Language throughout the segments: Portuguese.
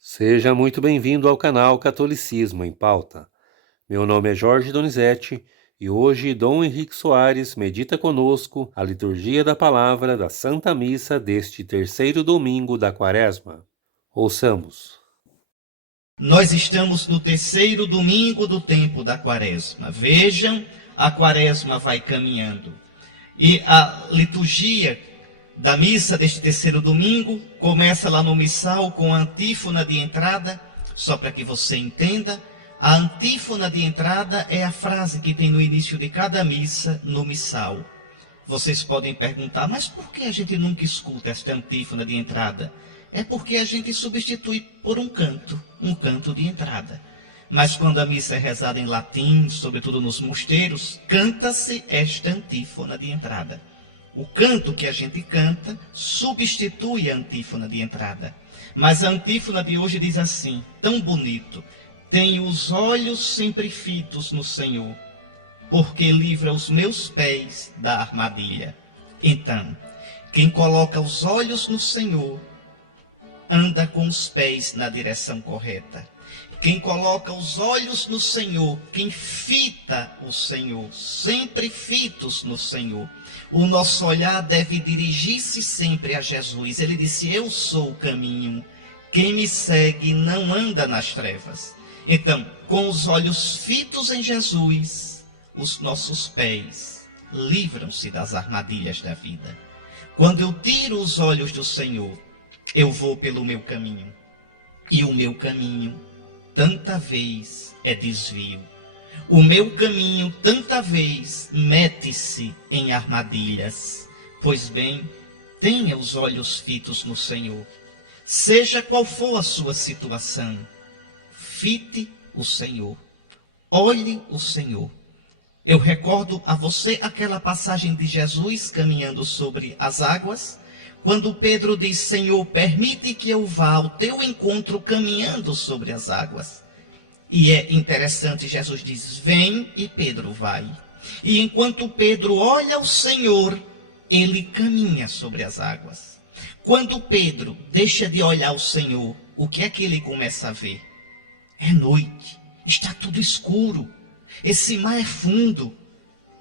Seja muito bem-vindo ao canal Catolicismo em Pauta. Meu nome é Jorge Donizete e hoje Dom Henrique Soares medita conosco a liturgia da palavra da Santa Missa deste terceiro domingo da Quaresma. Ouçamos. Nós estamos no terceiro domingo do tempo da Quaresma. Vejam, a Quaresma vai caminhando. E a liturgia da missa deste terceiro domingo começa lá no missal com a antífona de entrada, só para que você entenda. A antífona de entrada é a frase que tem no início de cada missa no missal. Vocês podem perguntar, mas por que a gente nunca escuta esta antífona de entrada? É porque a gente substitui por um canto de entrada. Mas quando a missa é rezada em latim, sobretudo nos mosteiros, canta-se esta antífona de entrada. O canto que a gente canta substitui a antífona de entrada. Mas a antífona de hoje diz assim, tão bonito: tenho os olhos sempre fitos no Senhor, porque livra os meus pés da armadilha. Então, quem coloca os olhos no Senhor, anda com os pés na direção correta. Quem coloca os olhos no Senhor, quem fita o Senhor, sempre fitos no Senhor. O nosso olhar deve dirigir-se sempre a Jesus. Ele disse, eu sou o caminho. Quem me segue não anda nas trevas. Então, com os olhos fitos em Jesus, os nossos pés livram-se das armadilhas da vida. Quando eu tiro os olhos do Senhor, eu vou pelo meu caminho. E o meu caminho, tanta vez, é desvio. O meu caminho, tanta vez, mete-se em armadilhas. Pois bem, tenha os olhos fitos no Senhor. Seja qual for a sua situação, fite o Senhor. Olhe o Senhor. Eu recordo a você aquela passagem de Jesus caminhando sobre as águas, quando Pedro diz, Senhor, permite que eu vá ao teu encontro caminhando sobre as águas. E é interessante, Jesus diz, vem, e Pedro vai. E enquanto Pedro olha ao Senhor, ele caminha sobre as águas. Quando Pedro deixa de olhar ao Senhor, o que é que ele começa a ver? É noite, está tudo escuro, esse mar é fundo,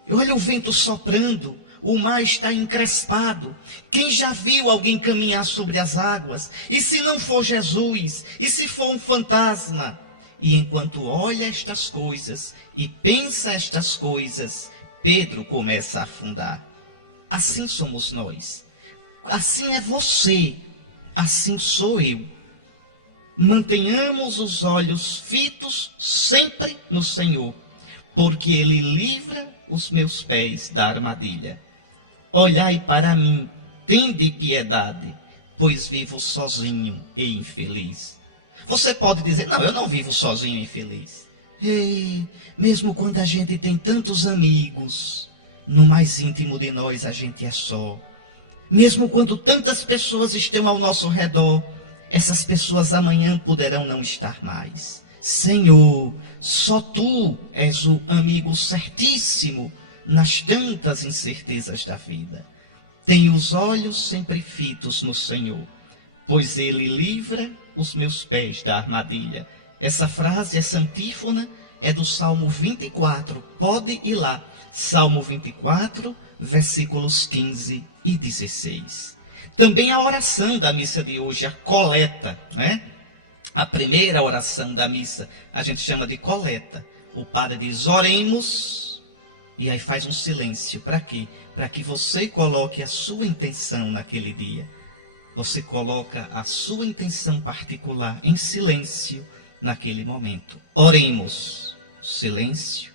olha o vento soprando, o mar está encrespado. Quem já viu alguém caminhar sobre as águas? E se não for Jesus? E se for um fantasma? E enquanto olha estas coisas e pensa estas coisas, Pedro começa a afundar. Assim somos nós. Assim é você. Assim sou eu. Mantenhamos os olhos fitos sempre no Senhor, porque Ele livra os meus pés da armadilha. Olhai para mim, tende piedade, pois vivo sozinho e infeliz. Você pode dizer, não, eu não vivo sozinho e infeliz. Ei, mesmo quando a gente tem tantos amigos, no mais íntimo de nós a gente é só. Mesmo quando tantas pessoas estão ao nosso redor, essas pessoas amanhã poderão não estar mais. Senhor, só Tu és o amigo certíssimo nas tantas incertezas da vida. Tenho os olhos sempre fitos no Senhor, pois Ele livra os meus pés da armadilha. Essa frase, essa antífona, é do Salmo 24. Pode ir lá. Salmo 24, versículos 15 e 16. Também a oração da missa de hoje, a coleta, né? A primeira oração da missa, a gente chama de coleta. O padre diz, oremos, e aí faz um silêncio. Para quê? Para que você coloque a sua intenção naquele dia. Você coloca a sua intenção particular em silêncio naquele momento. Oremos. Silêncio.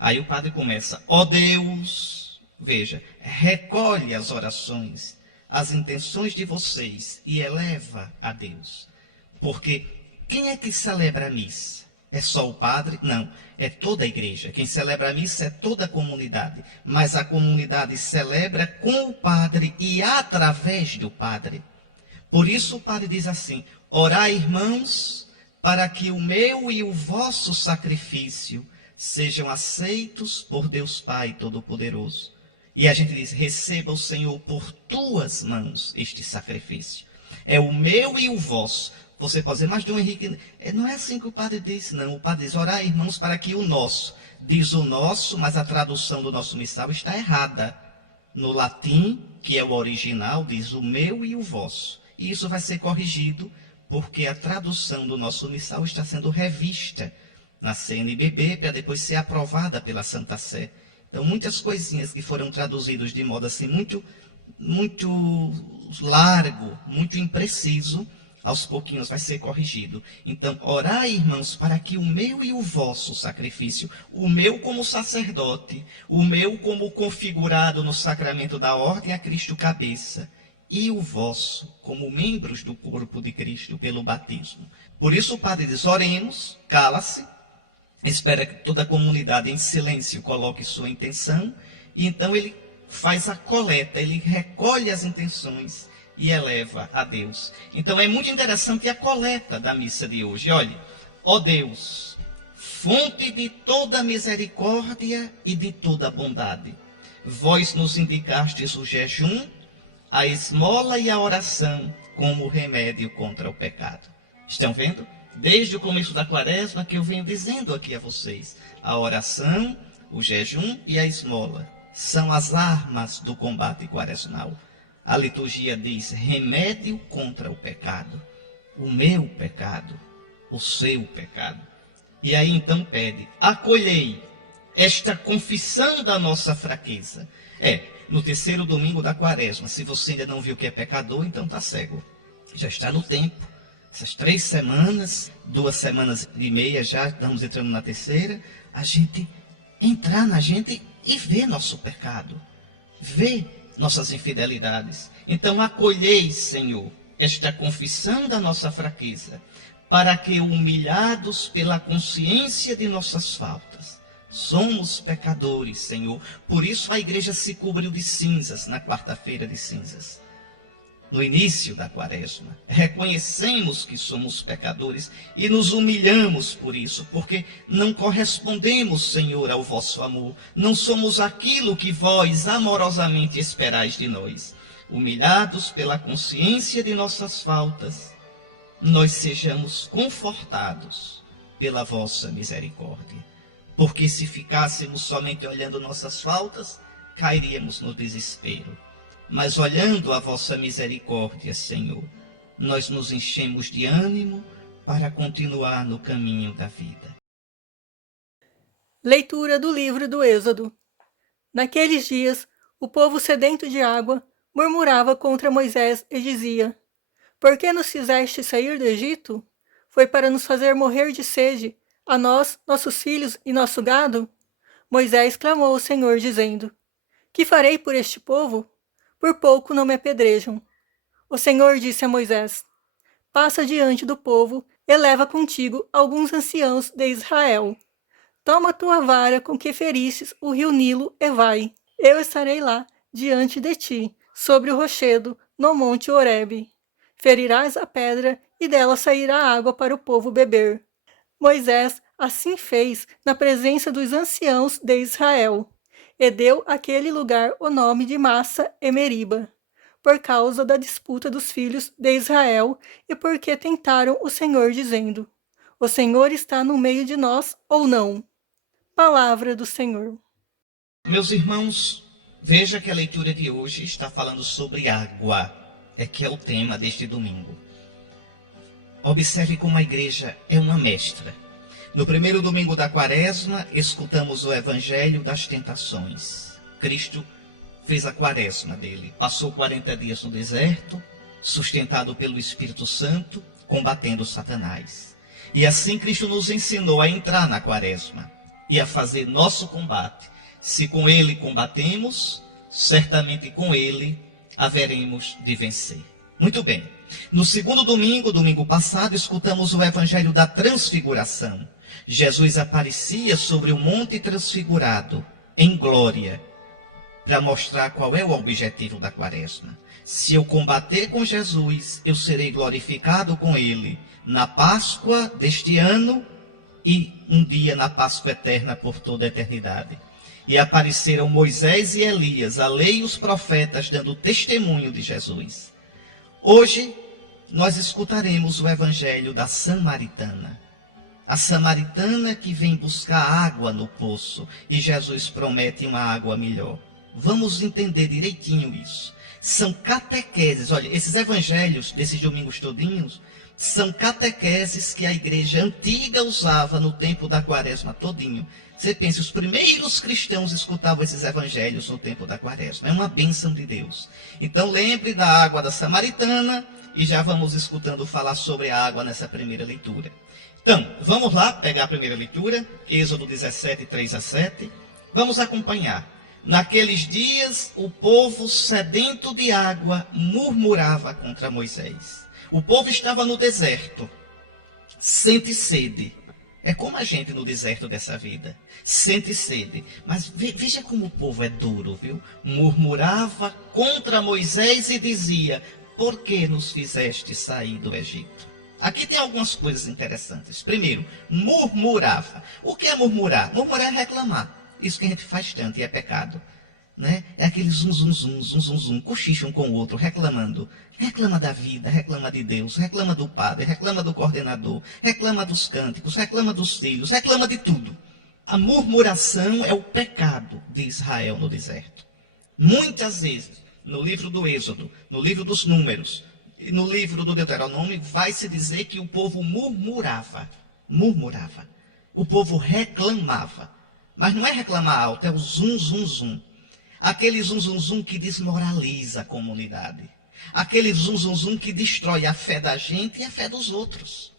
Aí o padre começa, ó Deus, veja, recolhe as orações, as intenções de vocês e eleva a Deus. Porque quem é que celebra a missa? É só o padre? Não, é toda a igreja. Quem celebra a missa é toda a comunidade. Mas a comunidade celebra com o padre e através do padre. Por isso o padre diz assim, orai, irmãos, para que o meu e o vosso sacrifício sejam aceitos por Deus Pai Todo-Poderoso. E a gente diz, receba o Senhor por tuas mãos este sacrifício. É o meu e o vosso. Você pode dizer, mas Dom Henrique, não é assim que o padre diz, não. O padre diz, orai, irmãos, para que o nosso. Diz o nosso, mas a tradução do nosso missal está errada. No latim, que é o original, diz o meu e o vosso. E isso vai ser corrigido, porque a tradução do nosso missal está sendo revista na CNBB, para depois ser aprovada pela Santa Sé. Então, muitas coisinhas que foram traduzidas de modo assim, muito largo, muito impreciso, aos pouquinhos vai ser corrigido. Então, orai, irmãos, para que o meu e o vosso sacrifício, o meu como sacerdote, o meu como configurado no sacramento da ordem a Cristo cabeça, e o vosso como membros do corpo de Cristo pelo batismo. Por isso o padre diz, oremos, cala-se, espera que toda a comunidade em silêncio coloque sua intenção, e então ele faz a coleta, ele recolhe as intenções e eleva a Deus. Então é muito interessante a coleta da missa de hoje. Olhe, ó Deus, fonte de toda misericórdia e de toda bondade, vós nos indicastes o jejum, a esmola e a oração como remédio contra o pecado. Estão vendo? Desde o começo da quaresma que eu venho dizendo aqui a vocês, a oração, o jejum e a esmola são as armas do combate quaresmal. A liturgia diz remédio contra o pecado, o meu pecado, o seu pecado. E aí então pede, acolhei esta confissão da nossa fraqueza. No terceiro domingo da quaresma, se você ainda não viu que é pecador, então está cego. Já está no tempo. Essas 3 semanas, 2 semanas e meia já, estamos entrando na terceira, a gente entrar na gente e ver nosso pecado, ver nossas infidelidades. Então acolhei, Senhor, esta confissão da nossa fraqueza, para que, humilhados pela consciência de nossas faltas, somos pecadores, Senhor. Por isso a igreja se cobriu de cinzas na quarta-feira de cinzas. No início da quaresma, reconhecemos que somos pecadores e nos humilhamos por isso, porque não correspondemos, Senhor, ao vosso amor. Não somos aquilo que vós amorosamente esperais de nós. Humilhados pela consciência de nossas faltas, nós sejamos confortados pela vossa misericórdia. Porque se ficássemos somente olhando nossas faltas, cairíamos no desespero. Mas olhando a vossa misericórdia, Senhor, nós nos enchemos de ânimo para continuar no caminho da vida. Leitura do livro do Êxodo. Naqueles dias, o povo sedento de água murmurava contra Moisés e dizia: Por que nos fizeste sair do Egito? Foi para nos fazer morrer de sede, a nós, nossos filhos e nosso gado? Moisés clamou ao Senhor, dizendo: Que farei por este povo? Por pouco não me apedrejam. O Senhor disse a Moisés: Passa diante do povo e leva contigo alguns anciãos de Israel. Toma tua vara com que feristes o rio Nilo e vai. Eu estarei lá diante de ti, sobre o rochedo, no monte Horebe. Ferirás a pedra e dela sairá água para o povo beber. Moisés assim fez na presença dos anciãos de Israel, e deu àquele lugar o nome de Massa e Meriba, por causa da disputa dos filhos de Israel e porque tentaram o Senhor, dizendo: O Senhor está no meio de nós ou não? Palavra do Senhor. Meus irmãos, veja que a leitura de hoje está falando sobre água, que é o tema deste domingo. Observe como a igreja é uma mestra. No primeiro domingo da quaresma, escutamos o evangelho das tentações. Cristo fez a quaresma dele. Passou 40 dias no deserto, sustentado pelo Espírito Santo, combatendo Satanás. E assim Cristo nos ensinou a entrar na quaresma e a fazer nosso combate. Se com ele combatemos, certamente com ele haveremos de vencer. Muito bem. No segundo domingo, domingo passado, escutamos o evangelho da transfiguração. Jesus aparecia sobre o monte transfigurado, em glória, para mostrar qual é o objetivo da quaresma. Se eu combater com Jesus, eu serei glorificado com ele na Páscoa deste ano e um dia na Páscoa eterna por toda a eternidade. E apareceram Moisés e Elias, a lei e os profetas, dando testemunho de Jesus. Hoje, nós escutaremos o evangelho da samaritana. A samaritana que vem buscar água no poço e Jesus promete uma água melhor. Vamos entender direitinho isso. São catequeses, olha, esses evangelhos desses domingos todinhos são catequeses que a igreja antiga usava no tempo da quaresma todinho. Você pensa, os primeiros cristãos escutavam esses evangelhos no tempo da quaresma. É uma bênção de Deus. Então lembre da água da samaritana e já vamos escutando falar sobre a água nessa primeira leitura. Então, vamos lá pegar a primeira leitura, Êxodo 17, 3 a 7. Vamos acompanhar. Naqueles dias, o povo sedento de água murmurava contra Moisés. O povo estava no deserto, sente sede. É como a gente no deserto dessa vida, sente sede. Mas veja como o povo é duro, viu? Murmurava contra Moisés e dizia: por que nos fizeste sair do Egito? Aqui tem algumas coisas interessantes. Primeiro, murmurava. O que é murmurar? Murmurar é reclamar. Isso que a gente faz tanto e é pecado, né? É aquele zum, zum, zum, zum, zum, zum, cochicha um com o outro, reclamando. Reclama da vida, reclama de Deus, reclama do padre, reclama do coordenador, reclama dos cânticos, reclama dos filhos, reclama de tudo. A murmuração é o pecado de Israel no deserto. Muitas vezes, no livro do Êxodo, no livro dos Números, e no livro do Deuteronômio, vai se dizer que o povo murmurava. Murmurava. O povo reclamava. Mas não é reclamar alto, é o zum, zum, zum. Aquele zum, zum, zum que desmoraliza a comunidade. Aquele zum, zum, zum que destrói a fé da gente e a fé dos outros.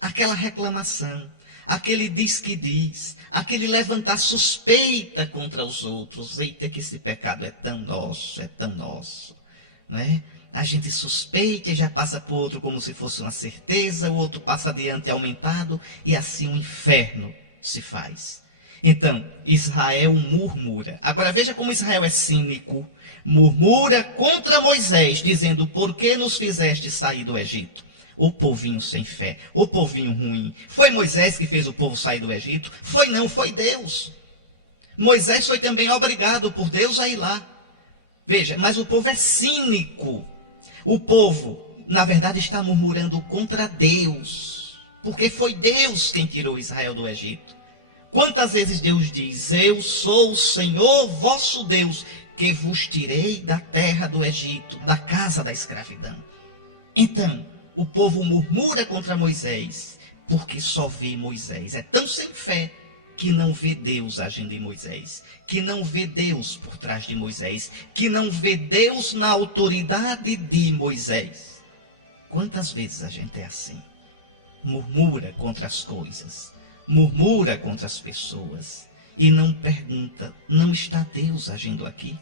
Aquela reclamação, aquele diz que diz, aquele levantar suspeita contra os outros. Eita, que esse pecado é tão nosso, não é? A gente suspeita e já passa por outro como se fosse uma certeza, o outro passa adiante aumentado e assim o inferno se faz. Então, Israel murmura. Agora veja como Israel é cínico. Murmura contra Moisés, dizendo: por que nos fizeste sair do Egito? O povinho sem fé, o povinho ruim. Foi Moisés que fez o povo sair do Egito? Foi não, foi Deus. Moisés foi também obrigado por Deus a ir lá. Veja, mas o povo é cínico. O povo, na verdade, está murmurando contra Deus. Porque foi Deus quem tirou Israel do Egito. Quantas vezes Deus diz: eu sou o Senhor vosso Deus, que vos tirei da terra do Egito, da casa da escravidão. Então, o povo murmura contra Moisés, porque só vê Moisés. É tão sem fé que não vê Deus agindo em Moisés, que não vê Deus por trás de Moisés, que não vê Deus na autoridade de Moisés. Quantas vezes a gente é assim? Murmura contra as coisas, murmura contra as pessoas e não pergunta: não está Deus agindo aqui?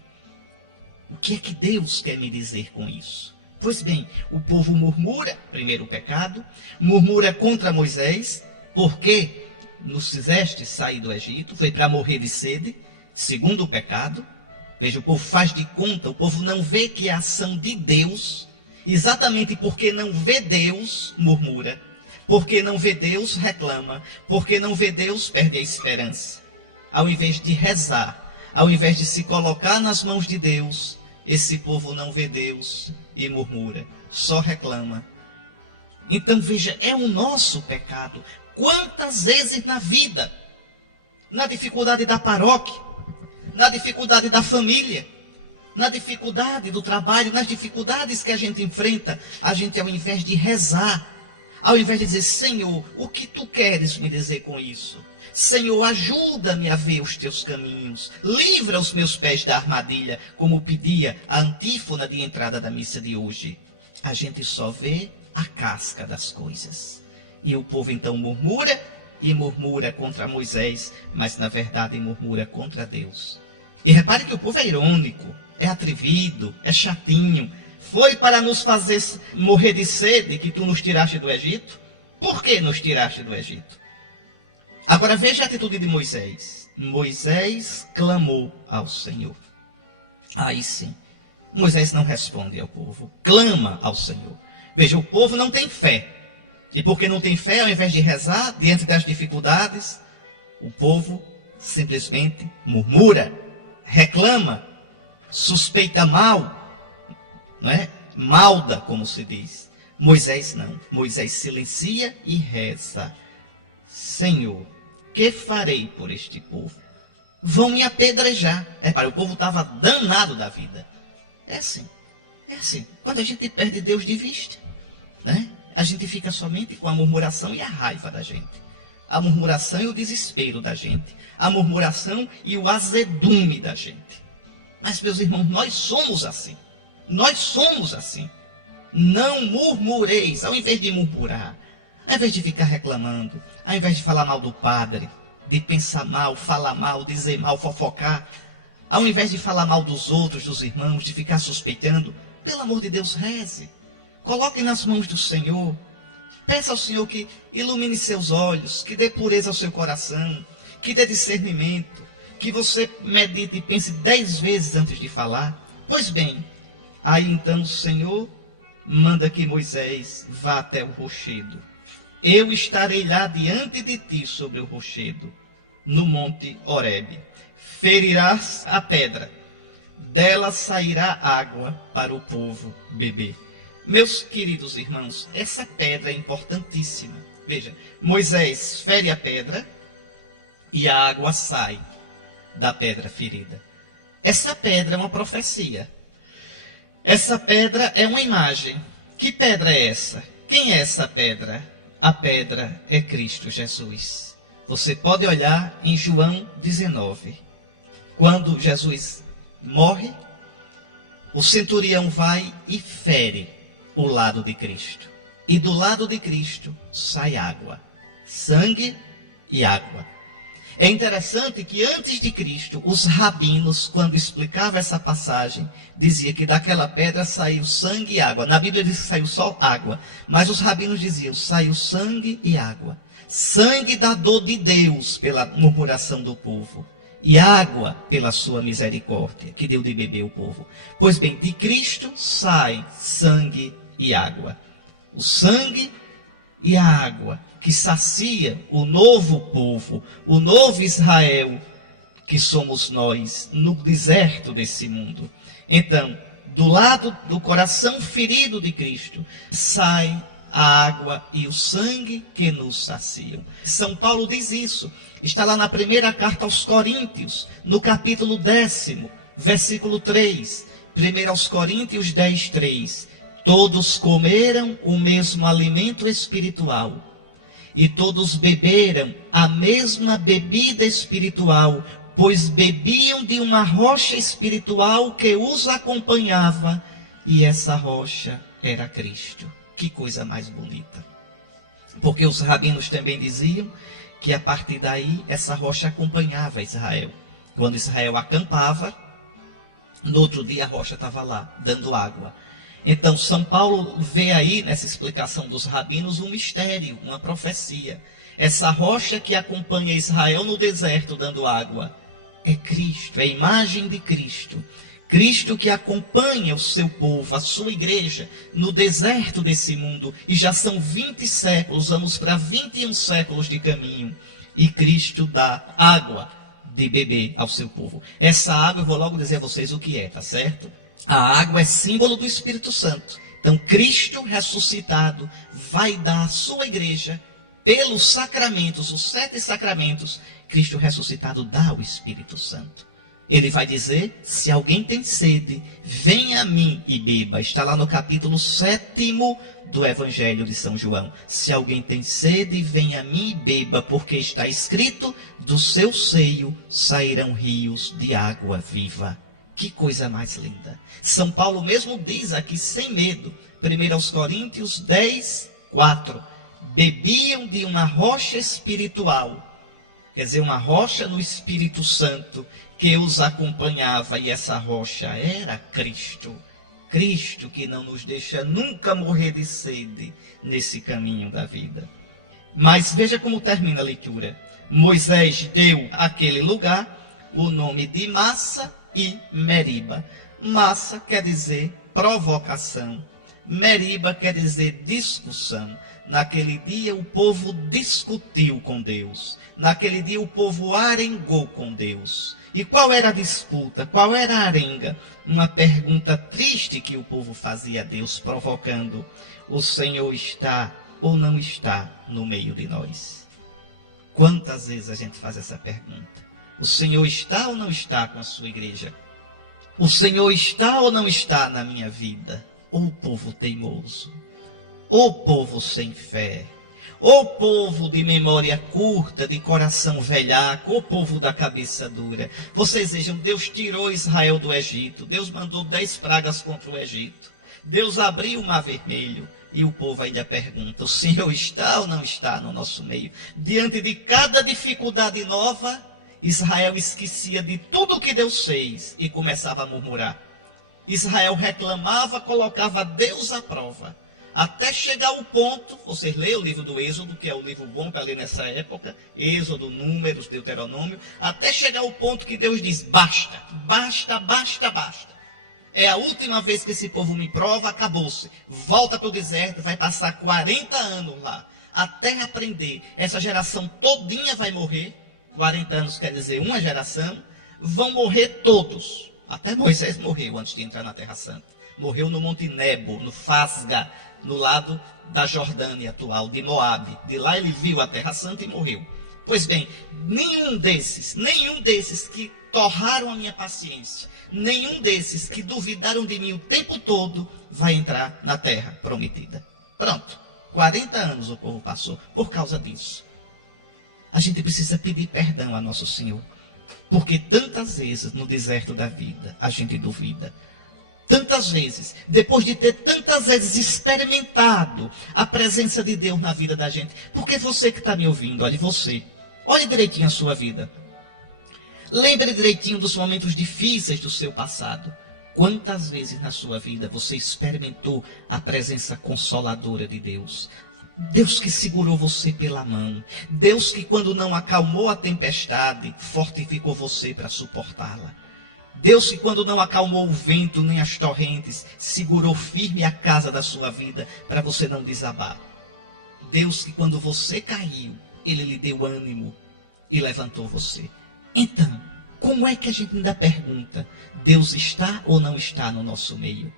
O que é que Deus quer me dizer com isso? Pois bem, o povo murmura, primeiro pecado, murmura contra Moisés, porque nos fizeste sair do Egito, foi para morrer de sede, segundo pecado. Veja, o povo faz de conta, o povo não vê que é a ação de Deus, exatamente porque não vê Deus, murmura. Porque não vê Deus, reclama. Porque não vê Deus, perde a esperança. Ao invés de rezar, ao invés de se colocar nas mãos de Deus, esse povo não vê Deus e murmura, só reclama. Então veja, é o nosso pecado. Quantas vezes na vida, na dificuldade da paróquia, na dificuldade da família, na dificuldade do trabalho, nas dificuldades que a gente enfrenta, a gente, ao invés de rezar, ao invés de dizer: Senhor, o que tu queres me dizer com isso? Senhor, ajuda-me a ver os teus caminhos, livra os meus pés da armadilha, como pedia a antífona de entrada da missa de hoje. A gente só vê a casca das coisas. E o povo então murmura, e murmura contra Moisés, mas na verdade murmura contra Deus. E repare que o povo é irônico, é atrevido, é chatinho. Foi para nos fazer morrer de sede que tu nos tiraste do Egito? Por que nos tiraste do Egito? Agora veja a atitude de Moisés. Moisés clamou ao Senhor. Aí sim, Moisés não responde ao povo, clama ao Senhor. Veja, o povo não tem fé. E porque não tem fé, ao invés de rezar diante das dificuldades, o povo simplesmente murmura, reclama, suspeita mal, não é? Malda, como se diz. Moisés não. Moisés silencia e reza: Senhor, que farei por este povo? Vão me apedrejar. O povo estava danado da vida. É assim. Quando a gente perde Deus de vista, né? A gente fica somente com a murmuração e a raiva da gente. A murmuração e o desespero da gente. A murmuração e o azedume da gente. Mas, meus irmãos, nós somos assim. Nós somos assim. Não murmureis. Ao invés de murmurar, ao invés de ficar reclamando, ao invés de falar mal do padre, de pensar mal, falar mal, dizer mal, fofocar, ao invés de falar mal dos outros, dos irmãos, de ficar suspeitando, pelo amor de Deus, reze. Coloque nas mãos do Senhor. Peça ao Senhor que ilumine seus olhos, que dê pureza ao seu coração, que dê discernimento, que você medite e pense 10 vezes antes de falar. Pois bem, aí então o Senhor manda que Moisés vá até o rochedo. Eu estarei lá diante de ti sobre o rochedo, no monte Horebe. Ferirás a pedra, dela sairá água para o povo beber. Meus queridos irmãos, essa pedra é importantíssima. Veja, Moisés fere a pedra e a água sai da pedra ferida. Essa pedra é uma profecia. Essa pedra é uma imagem. Que pedra é essa? Quem é essa pedra? A pedra é Cristo Jesus. Você pode olhar em João 19. Quando Jesus morre, o centurião vai e fere o lado de Cristo. E do lado de Cristo sai água, sangue e água. É interessante que antes de Cristo, os rabinos, quando explicavam essa passagem, diziam que daquela pedra saiu sangue e água. Na Bíblia diz que saiu só água, mas os rabinos diziam, saiu sangue e água. Sangue da dor de Deus pela murmuração do povo, e água pela sua misericórdia, que deu de beber o povo. Pois bem, de Cristo sai sangue e água. O sangue e a água que sacia o novo povo, o novo Israel, que somos nós, no deserto desse mundo. Então, do lado do coração ferido de Cristo, sai a água e o sangue que nos saciam. São Paulo diz isso. Está lá na primeira carta aos Coríntios, no capítulo 10, versículo 3. 1 aos Coríntios 10, 3. Todos comeram o mesmo alimento espiritual, e todos beberam a mesma bebida espiritual, pois bebiam de uma rocha espiritual que os acompanhava, e essa rocha era Cristo. Que coisa mais bonita. Porque os rabinos também diziam que a partir daí essa rocha acompanhava Israel. Quando Israel acampava, no outro dia a rocha estava lá, dando água. Então São Paulo vê aí nessa explicação dos rabinos um mistério, uma profecia. Essa rocha que acompanha Israel no deserto dando água é Cristo, é a imagem de Cristo. Cristo que acompanha o seu povo, a sua igreja, no deserto desse mundo. E já são 20 séculos, vamos para 21 séculos de caminho. E Cristo dá água de beber ao seu povo. Essa água, eu vou logo dizer a vocês o que é, tá certo? A água é símbolo do Espírito Santo. Então, Cristo ressuscitado vai dar à sua igreja, pelos sacramentos, os 7 sacramentos, Cristo ressuscitado dá o Espírito Santo. Ele vai dizer, se alguém tem sede, venha a mim e beba. Está lá no capítulo 7 do Evangelho de São João. Se alguém tem sede, venha a mim e beba, porque está escrito, do seu seio sairão rios de água viva. Que coisa mais linda. São Paulo mesmo diz aqui sem medo, 1 aos Coríntios 10, 4. Bebiam de uma rocha espiritual. Quer dizer, uma rocha no Espírito Santo que os acompanhava, e essa rocha era Cristo. Cristo que não nos deixa nunca morrer de sede nesse caminho da vida. Mas veja como termina a leitura. Moisés deu àquele lugar o nome de Massa e Meriba. Massa quer dizer provocação. Meriba quer dizer discussão. Naquele dia o povo discutiu com Deus. Naquele dia o povo arengou com Deus. E qual era a disputa? Qual era a arenga? Uma pergunta triste que o povo fazia a Deus, provocando. o Senhor está ou não está no meio de nós? Quantas vezes a gente faz essa pergunta? O Senhor está ou não está com a sua igreja? O Senhor está ou não está na minha vida? Ô povo teimoso, ô povo sem fé, ô povo de memória curta, de coração velhaco, ô povo da cabeça dura. Vocês vejam, Deus tirou Israel do Egito, Deus mandou 10 pragas contra o Egito, Deus abriu o Mar Vermelho, e o povo ainda pergunta, o Senhor está ou não está no nosso meio? Diante de cada dificuldade nova, Israel esquecia de tudo que Deus fez e começava a murmurar. Israel reclamava, colocava Deus à prova, até chegar ao ponto, vocês leem o livro do Êxodo, que é o livro bom para ler nessa época, Êxodo, Números, Deuteronômio, até chegar ao ponto que Deus diz, basta, basta, basta, basta. É a última vez que esse povo me prova, acabou-se. Volta para o deserto, vai passar 40 anos lá, até aprender. Essa geração todinha vai morrer, 40 anos quer dizer uma geração, vão morrer todos. Até Moisés morreu antes de entrar na Terra Santa. Morreu no Monte Nebo, no Fasga, no lado da Jordânia atual, de Moabe. De lá ele viu a Terra Santa e morreu. Pois bem, nenhum desses que torraram a minha paciência, nenhum desses que duvidaram de mim o tempo todo, vai entrar na terra prometida. Pronto, 40 anos o povo passou por causa disso. A gente precisa pedir perdão a nosso Senhor, porque tantas vezes no deserto da vida a gente duvida. Tantas vezes, depois de ter tantas vezes experimentado a presença de Deus na vida da gente, porque você que está me ouvindo, olhe direitinho a sua vida. Lembre direitinho dos momentos difíceis do seu passado. Quantas vezes na sua vida você experimentou a presença consoladora de Deus? Deus que segurou você pela mão. Deus que quando não acalmou a tempestade, fortificou você para suportá-la. Deus que quando não acalmou o vento nem as torrentes, segurou firme a casa da sua vida para você não desabar. Deus que quando você caiu, Ele lhe deu ânimo e levantou você. Então, como é que a gente ainda pergunta, Deus está ou não está no nosso meio?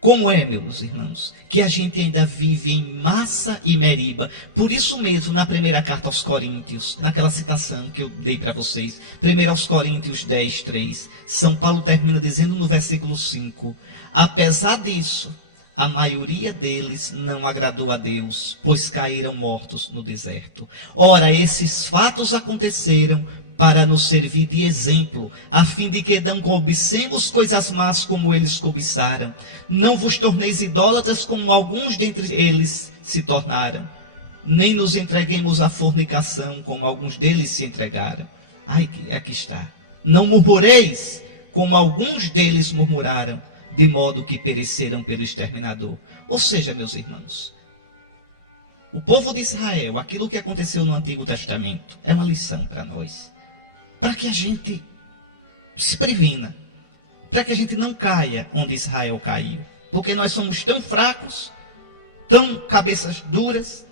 Como é, meus irmãos, que a gente ainda vive em Massa e Meriba? Por isso mesmo, na primeira carta aos Coríntios, naquela citação que eu dei para vocês, 1 aos Coríntios 10, 3, São Paulo termina dizendo no versículo 5, apesar disso, a maioria deles não agradou a Deus, pois caíram mortos no deserto. Ora, esses fatos aconteceram para nos servir de exemplo, a fim de que não cobicemos coisas más como eles cobiçaram. Não vos torneis idólatras como alguns dentre eles se tornaram. Nem nos entreguemos à fornicação como alguns deles se entregaram. Aqui está. Não murmureis como alguns deles murmuraram, de modo que pereceram pelo exterminador. Ou seja, meus irmãos, o povo de Israel, aquilo que aconteceu no Antigo Testamento, é uma lição para nós. Para que a gente se previna, para que a gente não caia onde Israel caiu. Porque nós somos tão fracos, tão cabeças duras,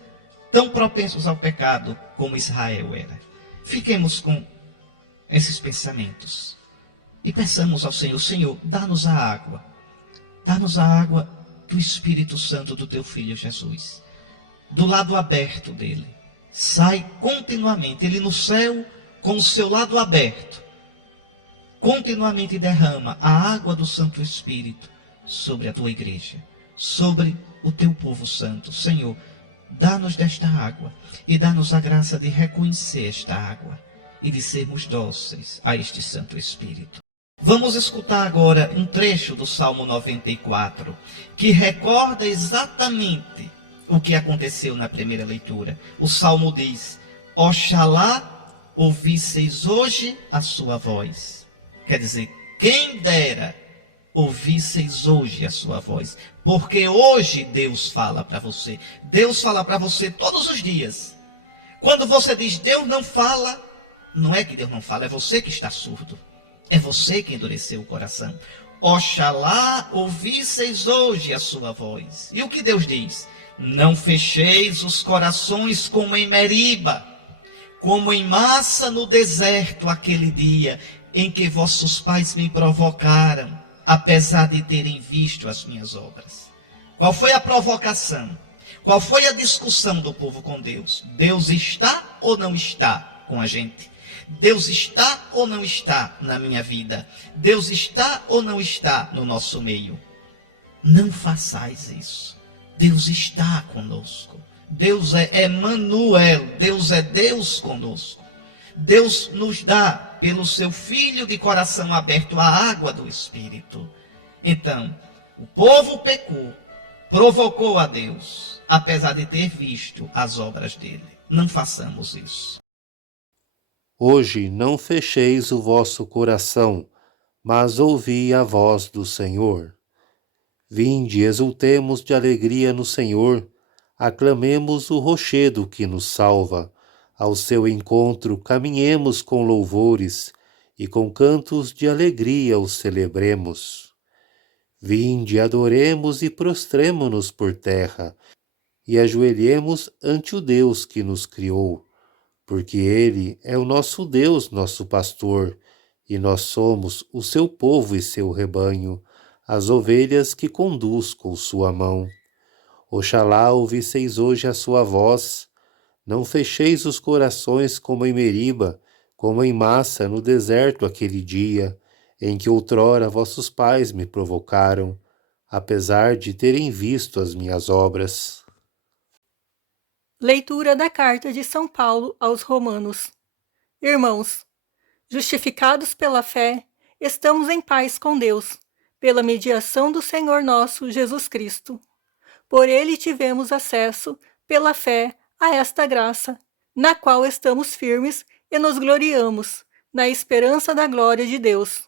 tão propensos ao pecado como Israel era. Fiquemos com esses pensamentos e peçamos ao Senhor, Senhor, dá-nos a água do Espírito Santo do Teu Filho Jesus, do lado aberto dele. Sai continuamente, ele no céu, com o seu lado aberto, continuamente derrama a água do Santo Espírito sobre a tua igreja, sobre o teu povo santo. Senhor, dá-nos desta água e dá-nos a graça de reconhecer esta água e de sermos dóceis a este Santo Espírito. Vamos escutar agora um trecho do Salmo 94, que recorda exatamente o que aconteceu na primeira leitura. O Salmo diz, Oxalá ouvisseis hoje a sua voz. Quer dizer, quem dera ouvisseis hoje a sua voz. Porque hoje Deus fala para você. Deus fala para você todos os dias. Quando você diz Deus não fala, não é que Deus não fala, é você que está surdo. É você que endureceu o coração. Oxalá ouvisseis hoje a sua voz. E o que Deus diz? Não fecheis os corações como em Meriba, como em Massa no deserto aquele dia em que vossos pais me provocaram, apesar de terem visto as minhas obras. Qual foi a provocação? Qual foi a discussão do povo com Deus? Deus está ou não está com a gente? Deus está ou não está na minha vida? Deus está ou não está no nosso meio? Não façais isso. Deus está conosco. Deus é Emanuel. Deus é Deus conosco. Deus nos dá, pelo seu Filho de coração aberto, a água do Espírito. Então, o povo pecou, provocou a Deus, apesar de ter visto as obras dele. Não façamos isso. Hoje não fecheis o vosso coração, mas ouvi a voz do Senhor. Vinde, exultemos de alegria no Senhor, aclamemos o rochedo que nos salva. Ao seu encontro caminhemos com louvores, e com cantos de alegria o celebremos. Vinde, adoremos e prostremo-nos por terra, e ajoelhemos ante o Deus que nos criou, porque Ele é o nosso Deus, nosso pastor, e nós somos o seu povo e seu rebanho, as ovelhas que conduz com sua mão. Oxalá ouvisseis hoje a sua voz, não fecheis os corações como em Meriba, como em Massa no deserto aquele dia, em que outrora vossos pais me provocaram, apesar de terem visto as minhas obras. Leitura da Carta de São Paulo aos Romanos. Irmãos, justificados pela fé, estamos em paz com Deus, pela mediação do Senhor nosso Jesus Cristo. Por ele tivemos acesso, pela fé, a esta graça, na qual estamos firmes e nos gloriamos, na esperança da glória de Deus.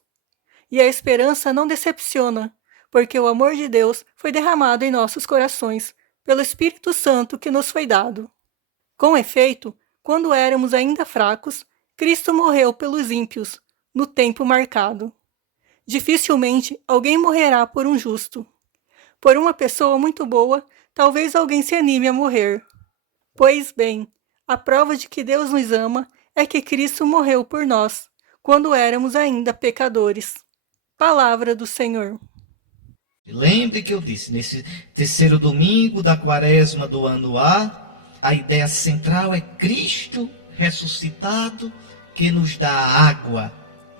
E a esperança não decepciona, porque o amor de Deus foi derramado em nossos corações, pelo Espírito Santo que nos foi dado. Com efeito, quando éramos ainda fracos, Cristo morreu pelos ímpios, no tempo marcado. Dificilmente alguém morrerá por um justo. Por uma pessoa muito boa, talvez alguém se anime a morrer. Pois bem, a prova de que Deus nos ama é que Cristo morreu por nós, quando éramos ainda pecadores. Palavra do Senhor. Lembre que eu disse, nesse terceiro domingo da quaresma do ano A ideia central é Cristo ressuscitado que nos dá água,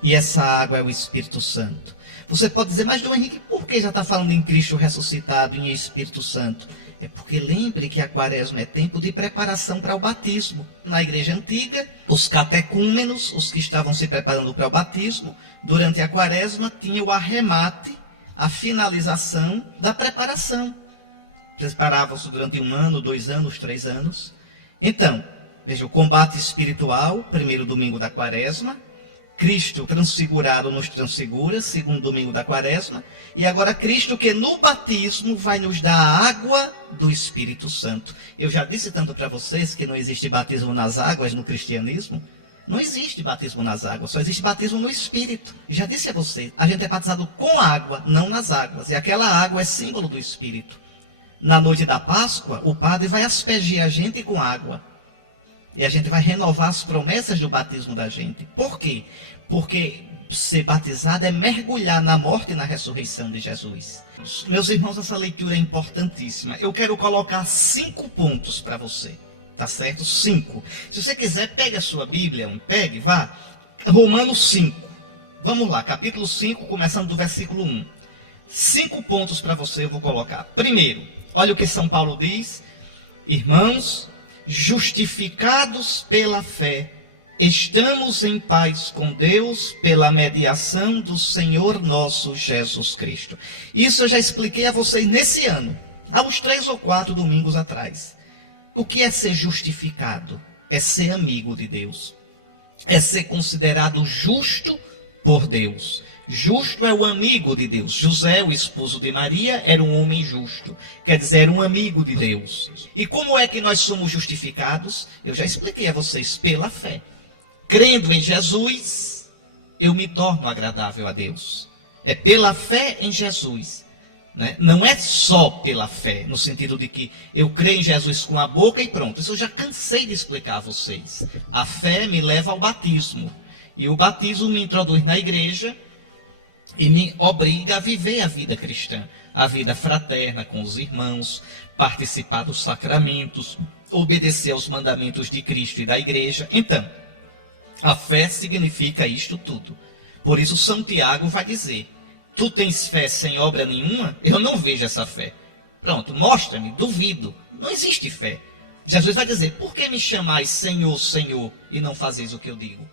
e essa água é o Espírito Santo. Você pode dizer, mas Dom Henrique, por que já está falando em Cristo ressuscitado e em Espírito Santo? É porque lembre que a quaresma é tempo de preparação para o batismo. Na igreja antiga, os catecúmenos, os que estavam se preparando para o batismo, durante a quaresma tinham o arremate, a finalização da preparação. Preparavam-se durante 1 ano, 2 anos, 3 anos. Então, veja, o combate espiritual, primeiro domingo da quaresma, Cristo transfigurado nos transfigura, segundo domingo da quaresma, e agora Cristo que no batismo vai nos dar a água do Espírito Santo. Eu já disse tanto para vocês que não existe batismo nas águas no cristianismo. Não existe batismo nas águas, só existe batismo no Espírito. Já disse a vocês, a gente é batizado com água, não nas águas, e aquela água é símbolo do Espírito. Na noite da Páscoa, o padre vai aspergir a gente com água. E a gente vai renovar as promessas do batismo da gente. Por quê? Porque ser batizado é mergulhar na morte e na ressurreição de Jesus. Meus irmãos, essa leitura é importantíssima. Eu quero colocar 5 pontos para você. Tá certo? 5. Se você quiser, pegue a sua Bíblia, vá. Romanos 5. Vamos lá, capítulo 5, começando do versículo 1. 5 pontos para você eu vou colocar. Primeiro, olha o que São Paulo diz. Irmãos, justificados pela fé, estamos em paz com Deus pela mediação do Senhor nosso Jesus Cristo. Isso eu já expliquei a vocês nesse ano, há uns 3 ou 4 domingos atrás. O que é ser justificado? É ser amigo de Deus. É ser considerado justo por Deus. Justo é o amigo de Deus. José, o esposo de Maria, era um homem justo. Quer dizer, era um amigo de Deus. E como é que nós somos justificados? Eu já expliquei a vocês, pela fé. Crendo em Jesus, eu me torno agradável a Deus. É pela fé em Jesus. Né? Não é só pela fé, no sentido de que eu creio em Jesus com a boca e pronto. Isso eu já cansei de explicar a vocês. A fé me leva ao batismo. E o batismo me introduz na igreja. e me obriga a viver a vida cristã, a vida fraterna com os irmãos, participar dos sacramentos, obedecer aos mandamentos de Cristo e da igreja. Então, a fé significa isto tudo. Por isso São Tiago vai dizer: tu tens fé sem obra nenhuma? Eu não vejo essa fé. Pronto, mostra-me, duvido. Não existe fé. Jesus vai dizer: por que me chamais Senhor, Senhor, e não fazeis o que eu digo?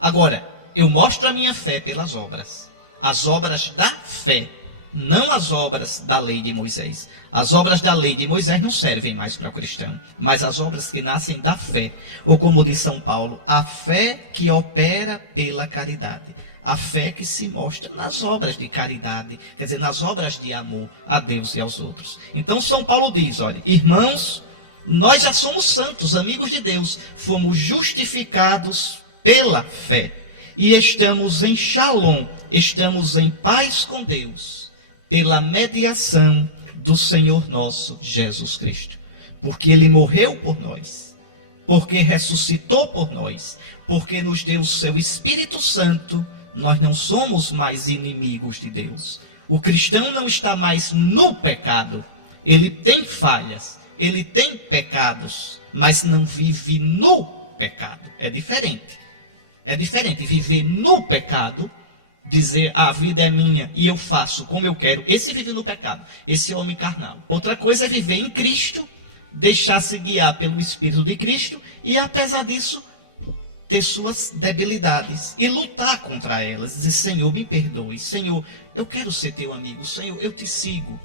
Agora, eu mostro a minha fé pelas obras. As obras da fé, não as obras da lei de Moisés. As obras da lei de Moisés não servem mais para o cristão, mas as obras que nascem da fé. Ou como diz São Paulo, a fé que opera pela caridade. A fé que se mostra nas obras de caridade, quer dizer, nas obras de amor a Deus e aos outros. Então São Paulo diz, olha, irmãos, nós já somos santos, amigos de Deus, fomos justificados pela fé. E estamos em Shalom, estamos em paz com Deus, pela mediação do Senhor nosso Jesus Cristo. Porque Ele morreu por nós, porque ressuscitou por nós, porque nos deu o seu Espírito Santo. Nós não somos mais inimigos de Deus. O cristão não está mais no pecado. Ele tem falhas, ele tem pecados, mas não vive no pecado. É diferente. É diferente viver no pecado, dizer a vida é minha e eu faço como eu quero. Esse vive no pecado, esse é homem carnal. Outra coisa é viver em Cristo, deixar-se guiar pelo Espírito de Cristo e, apesar disso, ter suas debilidades e lutar contra elas. Dizer, Senhor, me perdoe. Senhor, eu quero ser teu amigo. Senhor, eu te sigo.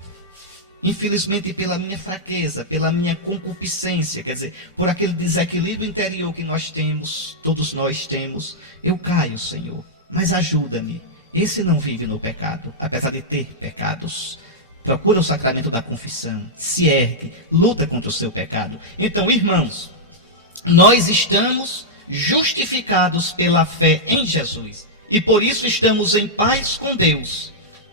Infelizmente, pela minha fraqueza, pela minha concupiscência, quer dizer, por aquele desequilíbrio interior que nós temos, todos nós temos, eu caio, Senhor. Mas ajuda-me. Esse não vive no pecado, apesar de ter pecados. Procura o sacramento da confissão, se ergue, luta contra o seu pecado. Então, irmãos, nós estamos justificados pela fé em Jesus. E por isso estamos em paz com Deus.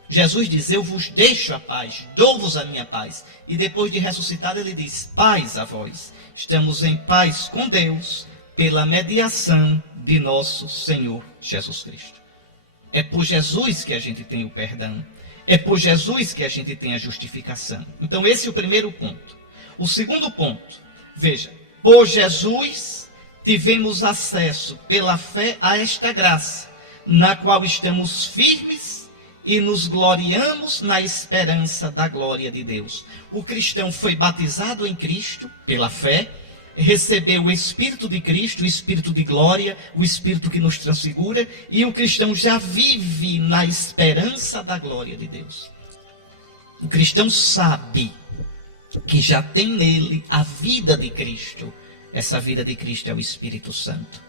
Jesus diz, eu vos deixo a paz, dou-vos a minha paz. E depois de ressuscitado ele diz, paz a vós. Estamos em paz com Deus pela mediação de nosso Senhor Jesus Cristo. É por Jesus que a gente tem o perdão. É por Jesus que a gente tem a justificação. Então esse é o primeiro ponto. O segundo ponto, veja, por Jesus tivemos acesso pela fé a esta graça, na qual estamos firmes e nos gloriamos na esperança da glória de Deus. O cristão foi batizado em Cristo pela fé, recebeu o Espírito de Cristo, o Espírito de glória, o Espírito que nos transfigura, e o cristão já vive na esperança da glória de Deus. O cristão sabe que já tem nele a vida de Cristo. Essa vida de Cristo é o Espírito Santo.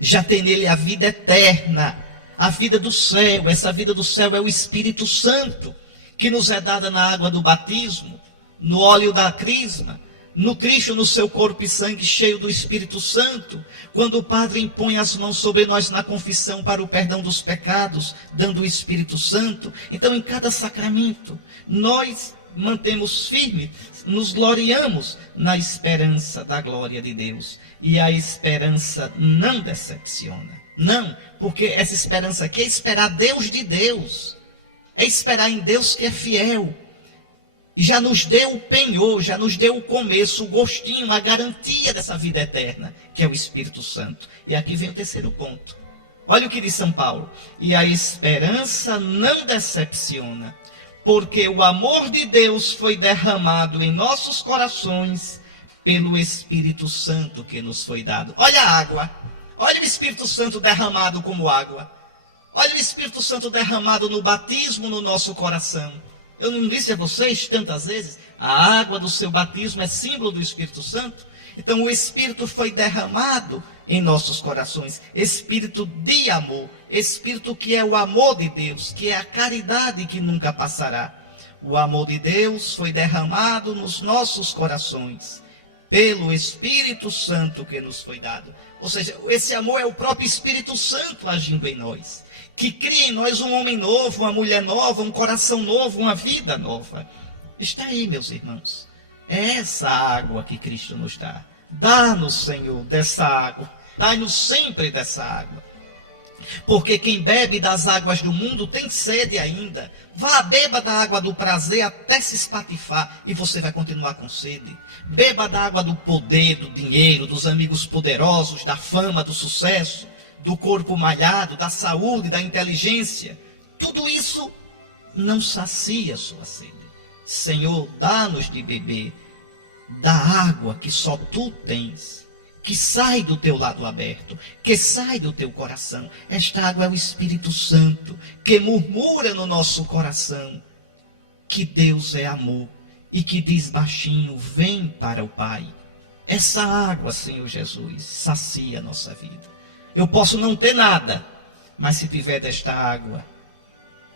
Já tem nele a vida eterna, a vida do céu. Essa vida do céu é o Espírito Santo, que nos é dada na água do batismo, no óleo da crisma, no Cristo, no seu corpo e sangue cheio do Espírito Santo, quando o Padre impõe as mãos sobre nós na confissão para o perdão dos pecados, dando o Espírito Santo. Então, em cada sacramento, nós mantemos firme, nos gloriamos na esperança da glória de Deus. E a esperança não decepciona. Não, porque essa esperança aqui é esperar Deus de Deus. É esperar em Deus que é fiel. Já nos deu o penhor, já nos deu o começo, o gostinho, a garantia dessa vida eterna, que é o Espírito Santo. E aqui vem o terceiro ponto. Olha o que diz São Paulo. E a esperança não decepciona, porque o amor de Deus foi derramado em nossos corações pelo Espírito Santo que nos foi dado. Olha a água. Olha o Espírito Santo derramado como água. Olha o Espírito Santo derramado no batismo no nosso coração. Eu não disse a vocês tantas vezes, a água do seu batismo é símbolo do Espírito Santo. Então o Espírito foi derramado em nossos corações. Espírito de amor. Espírito que é o amor de Deus, que é a caridade que nunca passará. O amor de Deus foi derramado nos nossos corações, pelo Espírito Santo que nos foi dado. Ou seja, esse amor é o próprio Espírito Santo agindo em nós, que cria em nós um homem novo, uma mulher nova, um coração novo, uma vida nova. Está aí, meus irmãos. É essa água que Cristo nos dá. Dá-nos, Senhor, dessa água. Dá-nos sempre dessa água. Porque quem bebe das águas do mundo tem sede ainda. Vá, beba da água do prazer até se espatifar e você vai continuar com sede. Beba da água do poder, do dinheiro, dos amigos poderosos, da fama, do sucesso, do corpo malhado, da saúde, da inteligência. Tudo isso não sacia sua sede. Senhor, dá-nos de beber da água que só tu tens, que sai do teu lado aberto, que sai do teu coração. Esta água é o Espírito Santo, que murmura no nosso coração que Deus é amor e que diz baixinho: vem para o Pai. Essa água, Senhor Jesus, sacia a nossa vida. Eu posso não ter nada, mas se tiver desta água,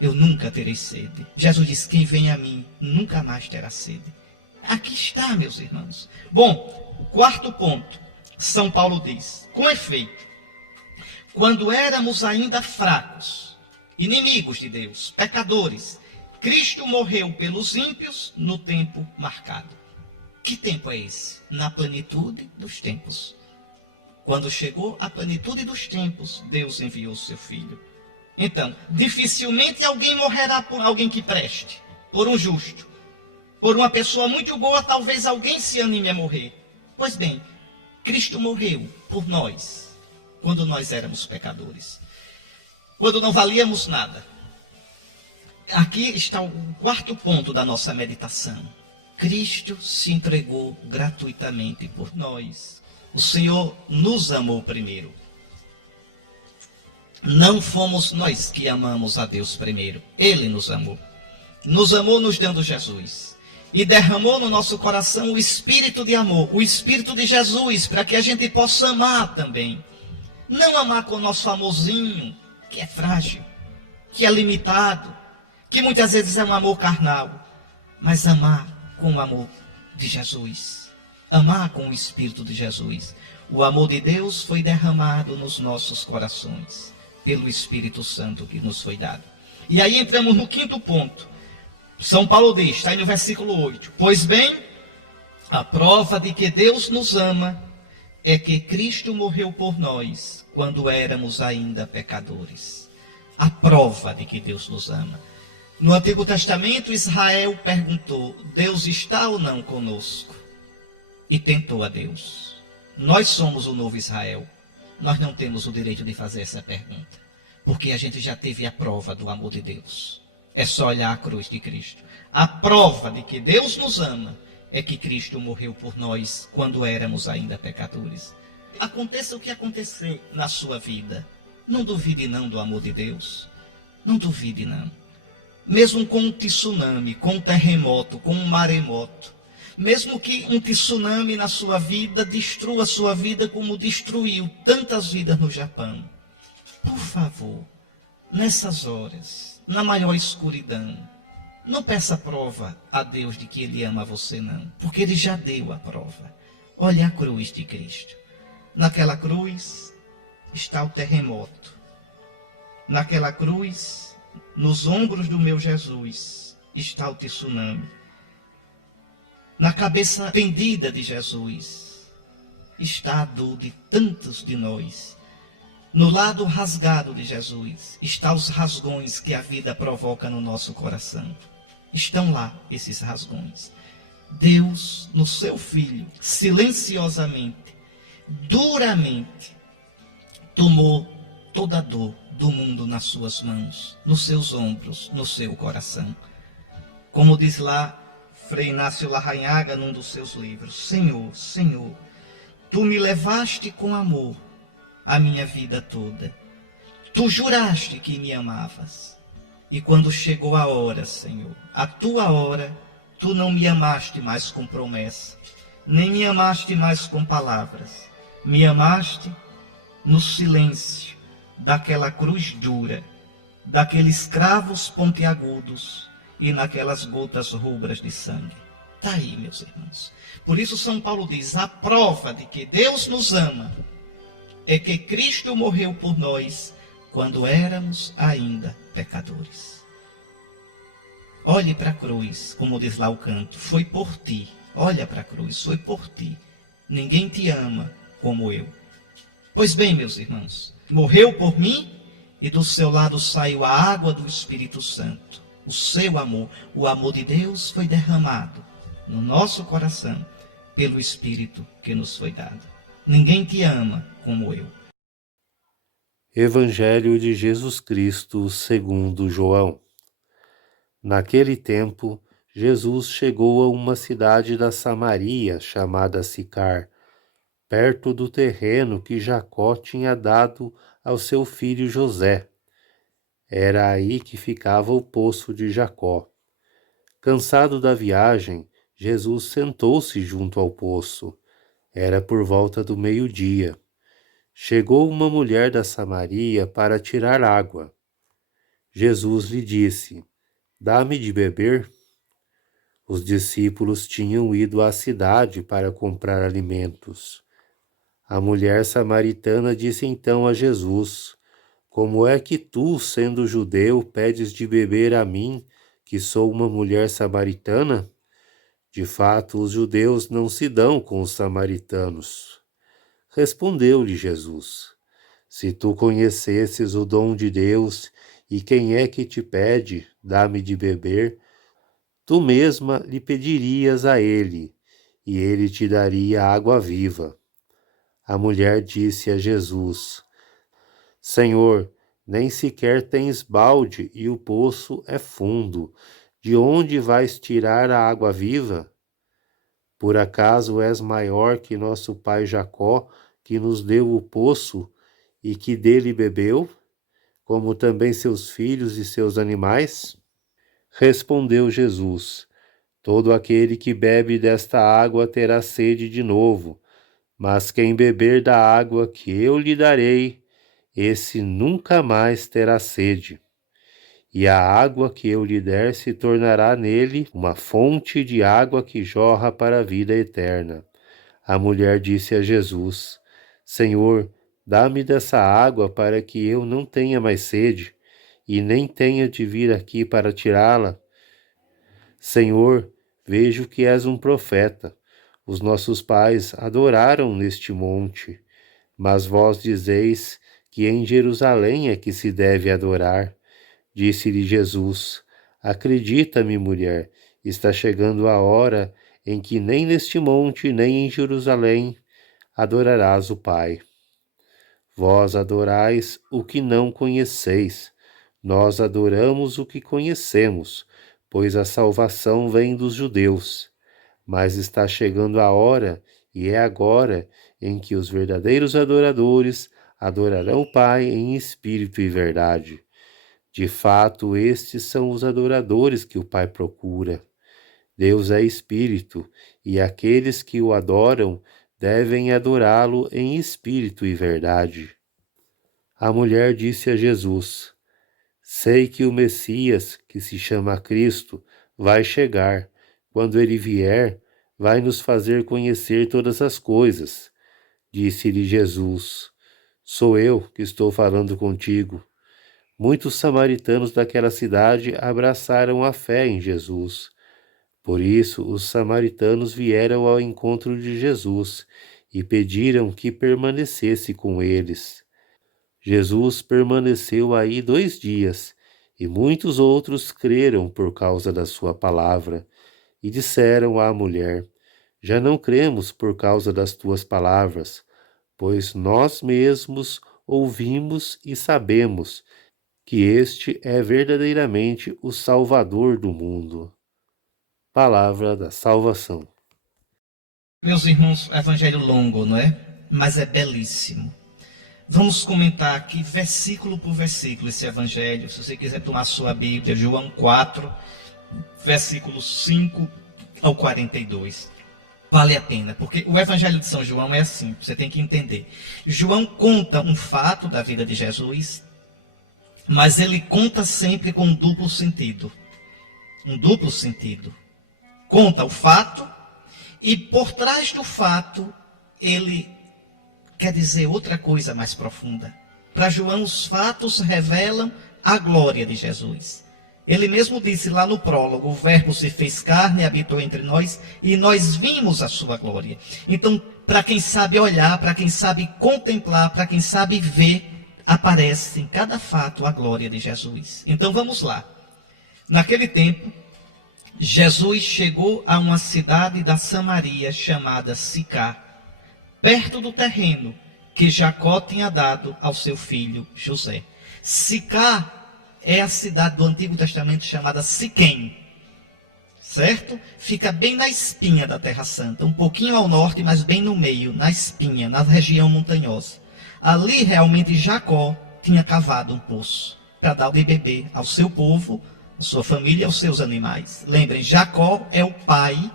eu nunca terei sede. Jesus diz: quem vem a mim nunca mais terá sede. Aqui está, meus irmãos. Bom, quarto ponto. São Paulo diz: com efeito, quando éramos ainda fracos, inimigos de Deus, pecadores, Cristo morreu pelos ímpios no tempo marcado. Que tempo é esse? Na plenitude dos tempos. Quando chegou a plenitude dos tempos, Deus enviou seu Filho. Então, dificilmente alguém morrerá por alguém que preste, por um justo. Por uma pessoa muito boa, talvez alguém se anime a morrer. Pois bem, Cristo morreu por nós, quando nós éramos pecadores, quando não valíamos nada. Aqui está o quarto ponto da nossa meditação. Cristo se entregou gratuitamente por nós. O Senhor nos amou primeiro. Não fomos nós que amamos a Deus primeiro. Ele nos amou. Nos amou nos dando Jesus. E derramou no nosso coração o Espírito de amor, o Espírito de Jesus, para que a gente possa amar também. Não amar com o nosso amorzinho, que é frágil, que é limitado, que muitas vezes é um amor carnal, mas amar com o amor de Jesus, amar com o Espírito de Jesus. O amor de Deus foi derramado nos nossos corações, pelo Espírito Santo que nos foi dado. E aí entramos no quinto ponto. São Paulo diz, está aí no versículo 8. Pois bem, a prova de que Deus nos ama é que Cristo morreu por nós quando éramos ainda pecadores. A prova de que Deus nos ama. No Antigo Testamento, Israel perguntou: Deus está ou não conosco? E tentou a Deus. Nós somos o novo Israel. Nós não temos o direito de fazer essa pergunta, porque a gente já teve a prova do amor de Deus. É só olhar a cruz de Cristo. A prova de que Deus nos ama é que Cristo morreu por nós quando éramos ainda pecadores. Aconteça o que acontecer na sua vida, não duvide não do amor de Deus. Não duvide não. Mesmo com um tsunami, com um terremoto, com um maremoto, mesmo que um tsunami na sua vida destrua a sua vida como destruiu tantas vidas no Japão, por favor, nessas horas, na maior escuridão, não peça prova a Deus de que Ele ama você não, porque Ele já deu a prova. Olha a cruz de Cristo. Naquela cruz está o terremoto. Naquela cruz, nos ombros do meu Jesus, está o tsunami. Na cabeça pendida de Jesus está a dor de tantos de nós. No lado rasgado de Jesus está os rasgões que a vida provoca no nosso coração. Estão lá esses rasgões. Deus, no seu Filho, silenciosamente, duramente, tomou toda a dor do mundo nas suas mãos, nos seus ombros, no seu coração. Como diz lá Frei Inácio Larrañaga num dos seus livros: Senhor, Senhor, Tu me levaste com amor a minha vida toda. Tu juraste que me amavas. E quando chegou a hora, Senhor, a tua hora, Tu não me amaste mais com promessa, nem me amaste mais com palavras. Me amaste no silêncio daquela cruz dura, daqueles cravos pontiagudos e naquelas gotas rubras de sangue. Está aí, meus irmãos. Por isso São Paulo diz: a prova de que Deus nos ama é que Cristo morreu por nós quando éramos ainda pecadores. Olhe para a cruz, como diz lá o canto, foi por ti. Olha para a cruz, foi por ti. Ninguém te ama como eu. Pois bem, meus irmãos, morreu por mim e do seu lado saiu a água do Espírito Santo. O seu amor, o amor de Deus foi derramado no nosso coração pelo Espírito que nos foi dado. Ninguém te ama como eu. Evangelho de Jesus Cristo segundo João. Naquele tempo, Jesus chegou a uma cidade da Samaria chamada Sicar, perto do terreno que Jacó tinha dado ao seu filho José. Era aí que ficava o poço de Jacó. Cansado da viagem, Jesus sentou-se junto ao poço. Era por volta do meio-dia. Chegou uma mulher da Samaria para tirar água. Jesus lhe disse: "Dá-me de beber." Os discípulos tinham ido à cidade para comprar alimentos. A mulher samaritana disse então a Jesus: "Como é que tu, sendo judeu, pedes de beber a mim, que sou uma mulher samaritana? De fato, os judeus não se dão com os samaritanos." Respondeu-lhe Jesus: "Se tu conhecesses o dom de Deus e quem é que te pede, dá-me de beber, tu mesma lhe pedirias a ele, e ele te daria água viva." A mulher disse a Jesus: "Senhor, nem sequer tens balde e o poço é fundo. De onde vais tirar a água viva? Por acaso és maior que nosso pai Jacó, que nos deu o poço e que dele bebeu, como também seus filhos e seus animais?" Respondeu Jesus: "Todo aquele que bebe desta água terá sede de novo, mas quem beber da água que eu lhe darei, esse nunca mais terá sede. E a água que eu lhe der se tornará nele uma fonte de água que jorra para a vida eterna." A mulher disse a Jesus: "Senhor, dá-me dessa água para que eu não tenha mais sede, e nem tenha de vir aqui para tirá-la. Senhor, vejo que és um profeta. Os nossos pais adoraram neste monte, mas vós dizeis que em Jerusalém é que se deve adorar." Disse-lhe Jesus: "Acredita-me, mulher, está chegando a hora em que nem neste monte, nem em Jerusalém adorarás o Pai. Vós adorais o que não conheceis, nós adoramos o que conhecemos, pois a salvação vem dos judeus. Mas está chegando a hora, e é agora, em que os verdadeiros adoradores adorarão o Pai em espírito e verdade. De fato, estes são os adoradores que o Pai procura. Deus é espírito, e aqueles que o adoram devem adorá-lo em espírito e verdade." A mulher disse a Jesus: "Sei que o Messias, que se chama Cristo, vai chegar. Quando ele vier, vai nos fazer conhecer todas as coisas." Disse-lhe Jesus: "Sou eu que estou falando contigo." Muitos samaritanos daquela cidade abraçaram a fé em Jesus. Por isso, os samaritanos vieram ao encontro de Jesus e pediram que permanecesse com eles. Jesus permaneceu aí 2 dias, e muitos outros creram por causa da sua palavra, e disseram à mulher: "Já não cremos por causa das tuas palavras, pois nós mesmos ouvimos e sabemos que este é verdadeiramente o Salvador do mundo." Palavra da salvação. Meus irmãos, evangelho longo, não é? Mas é belíssimo. Vamos comentar aqui versículo por versículo esse evangelho. Se você quiser tomar sua Bíblia, João 4, versículos 5 ao 42. Vale a pena, porque o evangelho de São João é assim, você tem que entender. João conta um fato da vida de Jesus, mas ele conta sempre com um duplo sentido. Um duplo sentido. Conta o fato e por trás do fato ele quer dizer outra coisa mais profunda. Para João, os fatos revelam a glória de Jesus. Ele mesmo disse lá no prólogo: "O verbo se fez carne e habitou entre nós, e nós vimos a sua glória." Então, para quem sabe olhar, para quem sabe contemplar, para quem sabe ver, aparece em cada fato a glória de Jesus. Então vamos lá. Naquele tempo, Jesus chegou a uma cidade da Samaria chamada Sicar, perto do terreno que Jacó tinha dado ao seu filho José. Sicar é a cidade do Antigo Testamento chamada Siquém, certo? Fica bem na espinha da Terra Santa, um pouquinho ao norte, mas bem no meio, na espinha, na região montanhosa. Ali realmente Jacó tinha cavado um poço para dar de beber ao seu povo, à sua família e aos seus animais. Lembrem, Jacó é o pai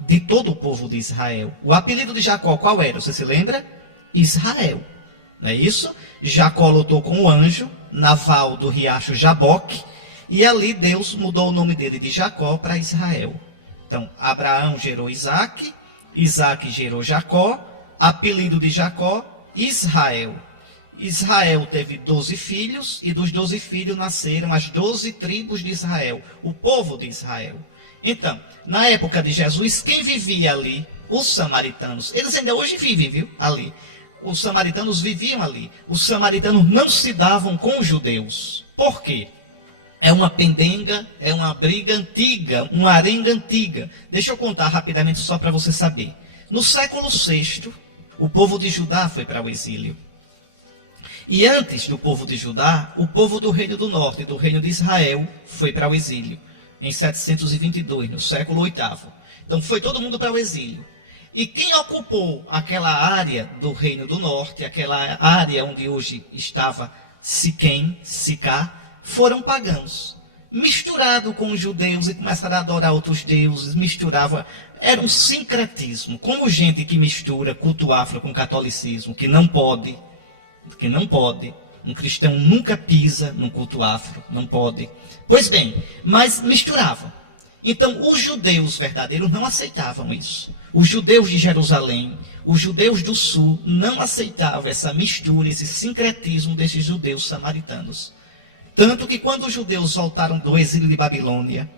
de todo o povo de Israel. O apelido de Jacó qual era? Você se lembra? Israel. Não é isso? Jacó lutou com o anjo na val do riacho Jaboque, e ali Deus mudou o nome dele de Jacó para Israel. Então, Abraão gerou Isaac, Isaac gerou Jacó, apelido de Jacó, Israel. Israel teve 12 filhos, e dos 12 filhos nasceram as 12 tribos de Israel, o povo de Israel. Então, na época de Jesus, quem vivia ali? Os samaritanos. Eles ainda hoje vivem, viu? Ali. Os samaritanos viviam ali. Os samaritanos não se davam com os judeus. Por quê? É uma pendenga, é uma briga antiga, uma arenga antiga. Deixa eu contar rapidamente só para você saber. No século VI, o povo de Judá foi para o exílio. E antes do povo de Judá, o povo do Reino do Norte, do Reino de Israel, foi para o exílio. Em 722, no século VIII. Então foi todo mundo para o exílio. E quem ocupou aquela área do Reino do Norte, aquela área onde hoje estava Siquém, Sicar, foram pagãos. Misturado com os judeus e começaram a adorar outros deuses, misturava. Era um sincretismo. Como gente que mistura culto afro com catolicismo, que não pode. Um cristão nunca pisa no culto afro, não pode. Pois bem, mas misturavam. Então, os judeus verdadeiros não aceitavam isso. Os judeus de Jerusalém, os judeus do sul, não aceitavam essa mistura, esse sincretismo desses judeus samaritanos. Tanto que quando os judeus voltaram do exílio de Babilônia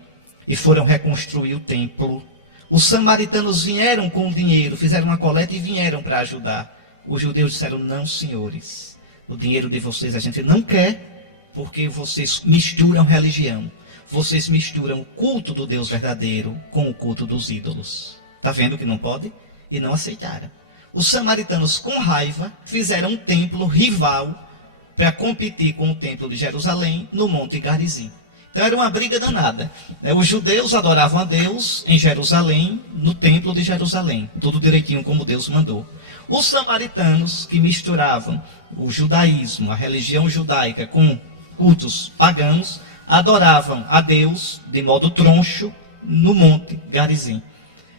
e foram reconstruir o templo, os samaritanos vieram com o dinheiro, fizeram uma coleta e vieram para ajudar. Os judeus disseram, não, senhores, o dinheiro de vocês a gente não quer, porque vocês misturam religião. Vocês misturam o culto do Deus verdadeiro com o culto dos ídolos. Está vendo que não pode? E não aceitaram. Os samaritanos, com raiva, fizeram um templo rival para competir com o templo de Jerusalém no Monte Garizim. Então era uma briga danada. Os judeus adoravam a Deus em Jerusalém, no templo de Jerusalém. Tudo direitinho como Deus mandou. Os samaritanos, que misturavam o judaísmo, a religião judaica, com cultos pagãos, adoravam a Deus de modo troncho no Monte Garizim.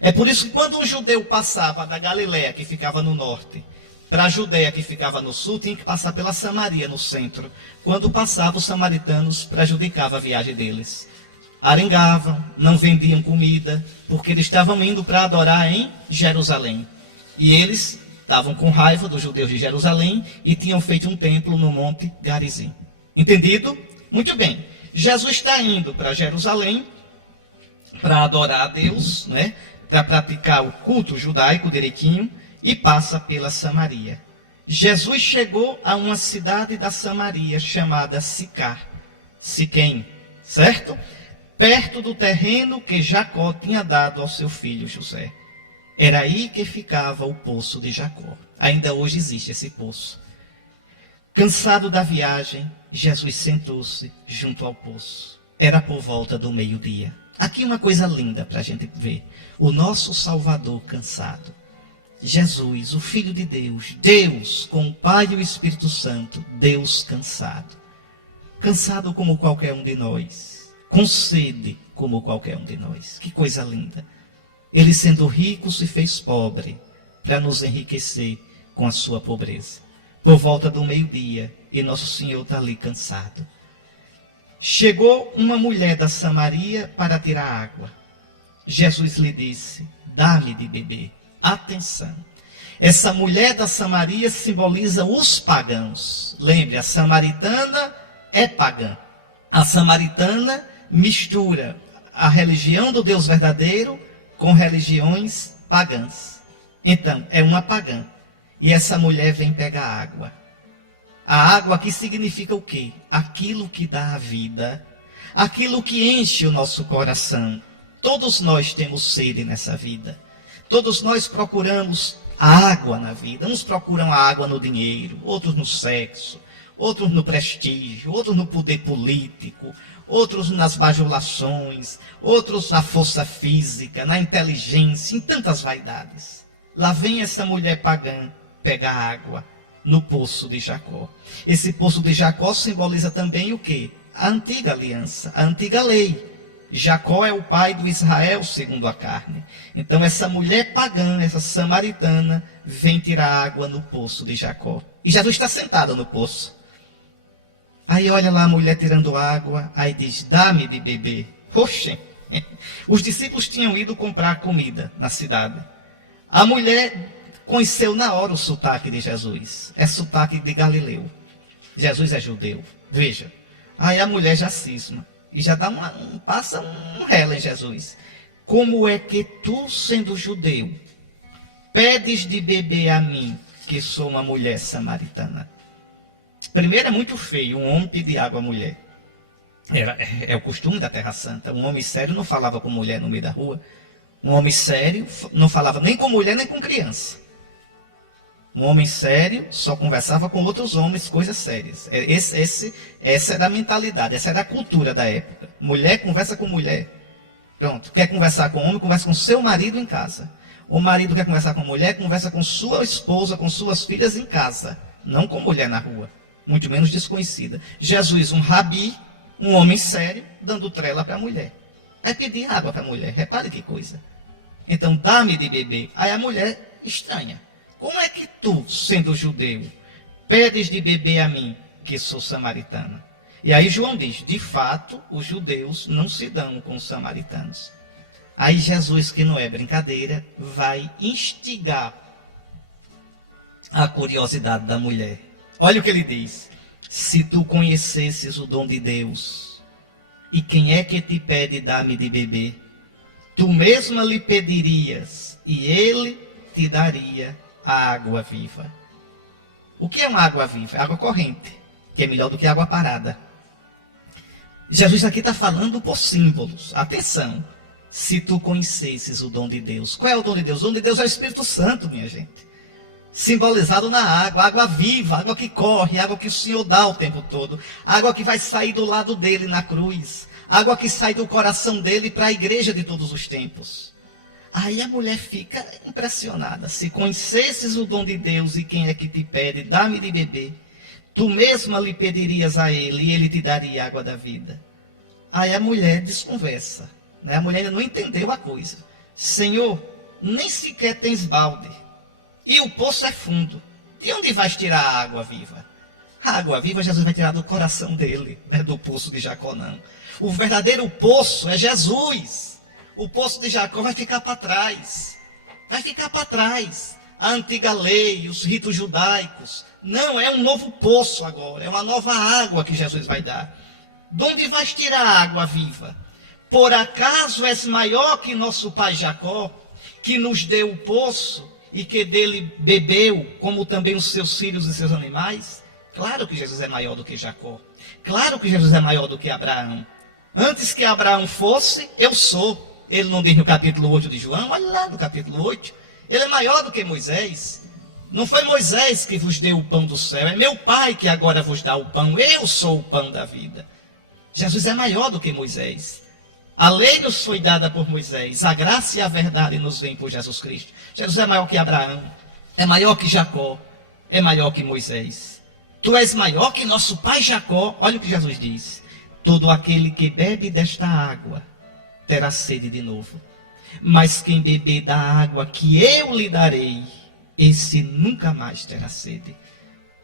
É por isso que quando um judeu passava da Galiléia, que ficava no norte, para a Judéia, que ficava no sul, tinha que passar pela Samaria, no centro. Quando passava, os samaritanos prejudicavam a viagem deles. Arengavam, não vendiam comida, porque eles estavam indo para adorar em Jerusalém. E eles estavam com raiva dos judeus de Jerusalém e tinham feito um templo no Monte Garizim. Entendido? Muito bem. Jesus está indo para Jerusalém para adorar a Deus, né? Para praticar o culto judaico direitinho, e passa pela Samaria. Jesus chegou a uma cidade da Samaria chamada Sicar, Siquém, certo? Perto do terreno que Jacó tinha dado ao seu filho José. Era aí que ficava o poço de Jacó. Ainda hoje existe esse poço. Cansado da viagem, Jesus sentou-se junto ao poço. Era por volta do meio-dia. Aqui uma coisa linda para a gente ver. O nosso Salvador cansado. Jesus, o Filho de Deus, Deus com o Pai e o Espírito Santo, Deus cansado. Cansado como qualquer um de nós. Com sede como qualquer um de nós. Que coisa linda. Ele sendo rico se fez pobre para nos enriquecer com a sua pobreza. Por volta do meio-dia, e nosso Senhor está ali cansado. Chegou uma mulher da Samaria para tirar água. Jesus lhe disse, dá-me de beber. Atenção, essa mulher da Samaria simboliza os pagãos. Lembre, a samaritana é pagã. A samaritana mistura a religião do Deus verdadeiro com religiões pagãs. Então, é uma pagã. E essa mulher vem pegar água. A água aqui significa o quê? Aquilo que dá a vida, aquilo que enche o nosso coração. Todos nós temos sede nessa vida. Todos nós procuramos água na vida. Uns procuram a água no dinheiro, outros no sexo, outros no prestígio, outros no poder político, outros nas bajulações, outros na força física, na inteligência, em tantas vaidades. Lá vem essa mulher pagã pegar água no poço de Jacó. Esse poço de Jacó simboliza também o quê? A antiga aliança, a antiga lei. Jacó é o pai do Israel segundo a carne. Então essa mulher pagã, essa samaritana, vem tirar água no poço de Jacó. E Jesus está sentado no poço. Aí olha lá a mulher tirando água, aí diz, dá-me de beber. Oxe, os discípulos tinham ido comprar comida na cidade. A mulher conheceu na hora o sotaque de Jesus. É sotaque de Galileu. Jesus é judeu. Veja. Aí a mulher já cisma. E já dá passa um rela em Jesus. Como é que tu, sendo judeu, pedes de beber a mim, que sou uma mulher samaritana? Primeiro, é muito feio um homem pedir água à mulher. É o costume da Terra Santa. Um homem sério não falava com mulher no meio da rua. Um homem sério não falava nem com mulher, nem com criança. Um homem sério só conversava com outros homens, coisas sérias. Essa era a mentalidade, essa era a cultura da época. Mulher conversa com mulher. Pronto. Quer conversar com homem, conversa com seu marido em casa. O marido quer conversar com mulher, conversa com sua esposa, com suas filhas em casa. Não com mulher na rua. Muito menos desconhecida. Jesus, um rabi, um homem sério, dando trela para a mulher. Vai pedir água para a mulher. Repare que coisa. Então, dá-me de beber. Aí a mulher estranha. Como é que tu, sendo judeu, pedes de beber a mim, que sou samaritana? E aí João diz, de fato, os judeus não se dão com os samaritanos. Aí Jesus, que não é brincadeira, vai instigar a curiosidade da mulher. Olha o que ele diz. Se tu conhecesses o dom de Deus, e quem é que te pede dar-me de beber, tu mesma lhe pedirias, e ele te daria a água viva. O que é uma água viva? Água corrente, que é melhor do que água parada. Jesus aqui está falando por símbolos. Atenção, se tu conhecesses o dom de Deus. Qual é o dom de Deus? O dom de Deus é o Espírito Santo, minha gente. Simbolizado na água, água viva, água que corre, água que o Senhor dá o tempo todo. Água que vai sair do lado dele na cruz. Água que sai do coração dele para a igreja de todos os tempos. Aí a mulher fica impressionada. Se conhecesses o dom de Deus e quem é que te pede, dá-me de beber. Tu mesma lhe pedirias a ele e ele te daria a água da vida. Aí a mulher desconversa. Né? A mulher ainda não entendeu a coisa. Senhor, nem sequer tens balde. E o poço é fundo. De onde vais tirar a água viva? A água viva Jesus vai tirar do coração dele. Não é do poço de Jacó, não. O verdadeiro poço é Jesus. O poço de Jacó vai ficar para trás. Vai ficar para trás. A antiga lei, os ritos judaicos. Não, é um novo poço agora. É uma nova água que Jesus vai dar. De onde vais tirar a água viva? Por acaso és maior que nosso pai Jacó, que nos deu o poço e que dele bebeu, como também os seus filhos e seus animais? Claro que Jesus é maior do que Jacó. Claro que Jesus é maior do que Abraão. Antes que Abraão fosse, eu sou. Ele não diz no capítulo 8 de João, olha lá no capítulo 8. Ele é maior do que Moisés. Não foi Moisés que vos deu o pão do céu, é meu Pai que agora vos dá o pão. Eu sou o pão da vida. Jesus é maior do que Moisés. A lei nos foi dada por Moisés, a graça e a verdade nos vem por Jesus Cristo. Jesus é maior que Abraão, é maior que Jacó, é maior que Moisés. Tu és maior que nosso pai Jacó. Olha o que Jesus diz. Todo aquele que bebe desta água terá sede de novo. Mas quem beber da água que eu lhe darei, esse nunca mais terá sede.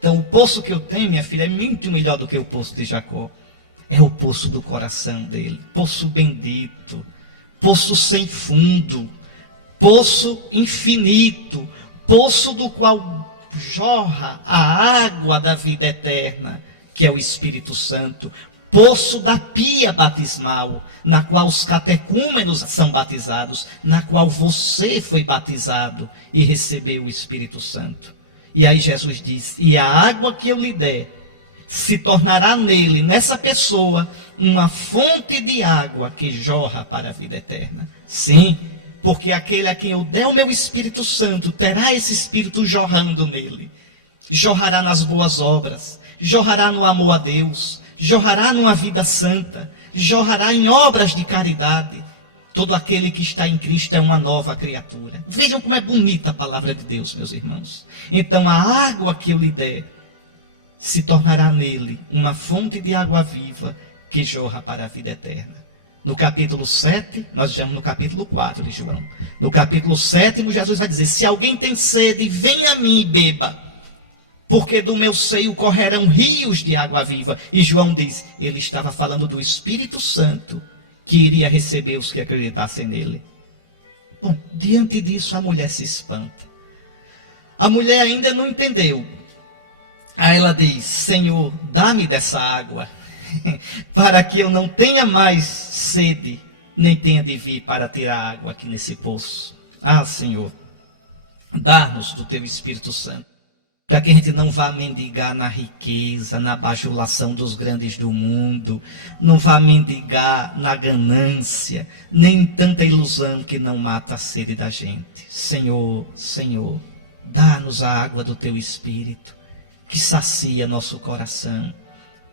Então o poço que eu tenho, minha filha, é muito melhor do que o poço de Jacó. É o poço do coração dele. Poço bendito. Poço sem fundo. Poço infinito. Poço do qual jorra a água da vida eterna, que é o Espírito Santo. Poço da pia batismal, na qual os catecúmenos são batizados, na qual você foi batizado e recebeu o Espírito Santo. E aí Jesus diz: e a água que eu lhe der se tornará nele, nessa pessoa, uma fonte de água que jorra para a vida eterna. Sim, porque aquele a quem eu der o meu Espírito Santo terá esse Espírito jorrando nele. Jorrará nas boas obras, jorrará no amor a Deus, jorrará numa vida santa, jorrará em obras de caridade. Todo aquele que está em Cristo é uma nova criatura. Vejam como é bonita a palavra de Deus, meus irmãos. Então a água que eu lhe der se tornará nele uma fonte de água viva que jorra para a vida eterna. No capítulo 7, nós estamos no capítulo 4 de João. No capítulo 7, Jesus vai dizer: se alguém tem sede, venha a mim e beba, porque do meu seio correrão rios de água viva. E João diz, ele estava falando do Espírito Santo, que iria receber os que acreditassem nele. Bom, diante disso a mulher se espanta. A mulher ainda não entendeu. Aí ela diz: Senhor, dá-me dessa água, para que eu não tenha mais sede, nem tenha de vir para tirar água aqui nesse poço. Ah, Senhor, dá-nos do teu Espírito Santo, para que a gente não vá mendigar na riqueza, na bajulação dos grandes do mundo, não vá mendigar na ganância, nem tanta ilusão que não mata a sede da gente. Senhor, Senhor, dá-nos a água do teu Espírito, que sacia nosso coração,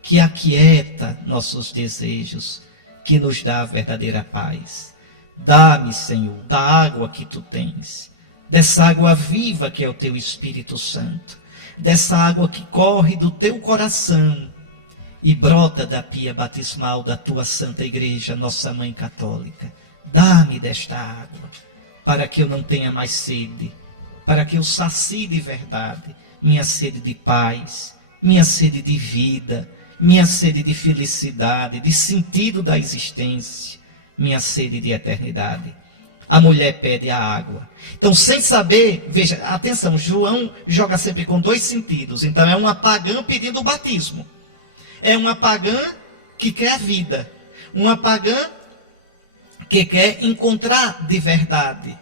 que aquieta nossos desejos, que nos dá a verdadeira paz. Dá-me, Senhor, da água que tu tens, dessa água viva que é o teu Espírito Santo, dessa água que corre do teu coração e brota da pia batismal da tua Santa Igreja, nossa Mãe Católica. Dá-me desta água, para que eu não tenha mais sede, para que eu sacie de verdade minha sede de paz, minha sede de vida, minha sede de felicidade, de sentido da existência, minha sede de eternidade. A mulher pede a água. Então, sem saber, veja, atenção, João joga sempre com dois sentidos. Então, é uma pagã pedindo o batismo. É uma pagã que quer a vida. Uma pagã que quer encontrar de verdade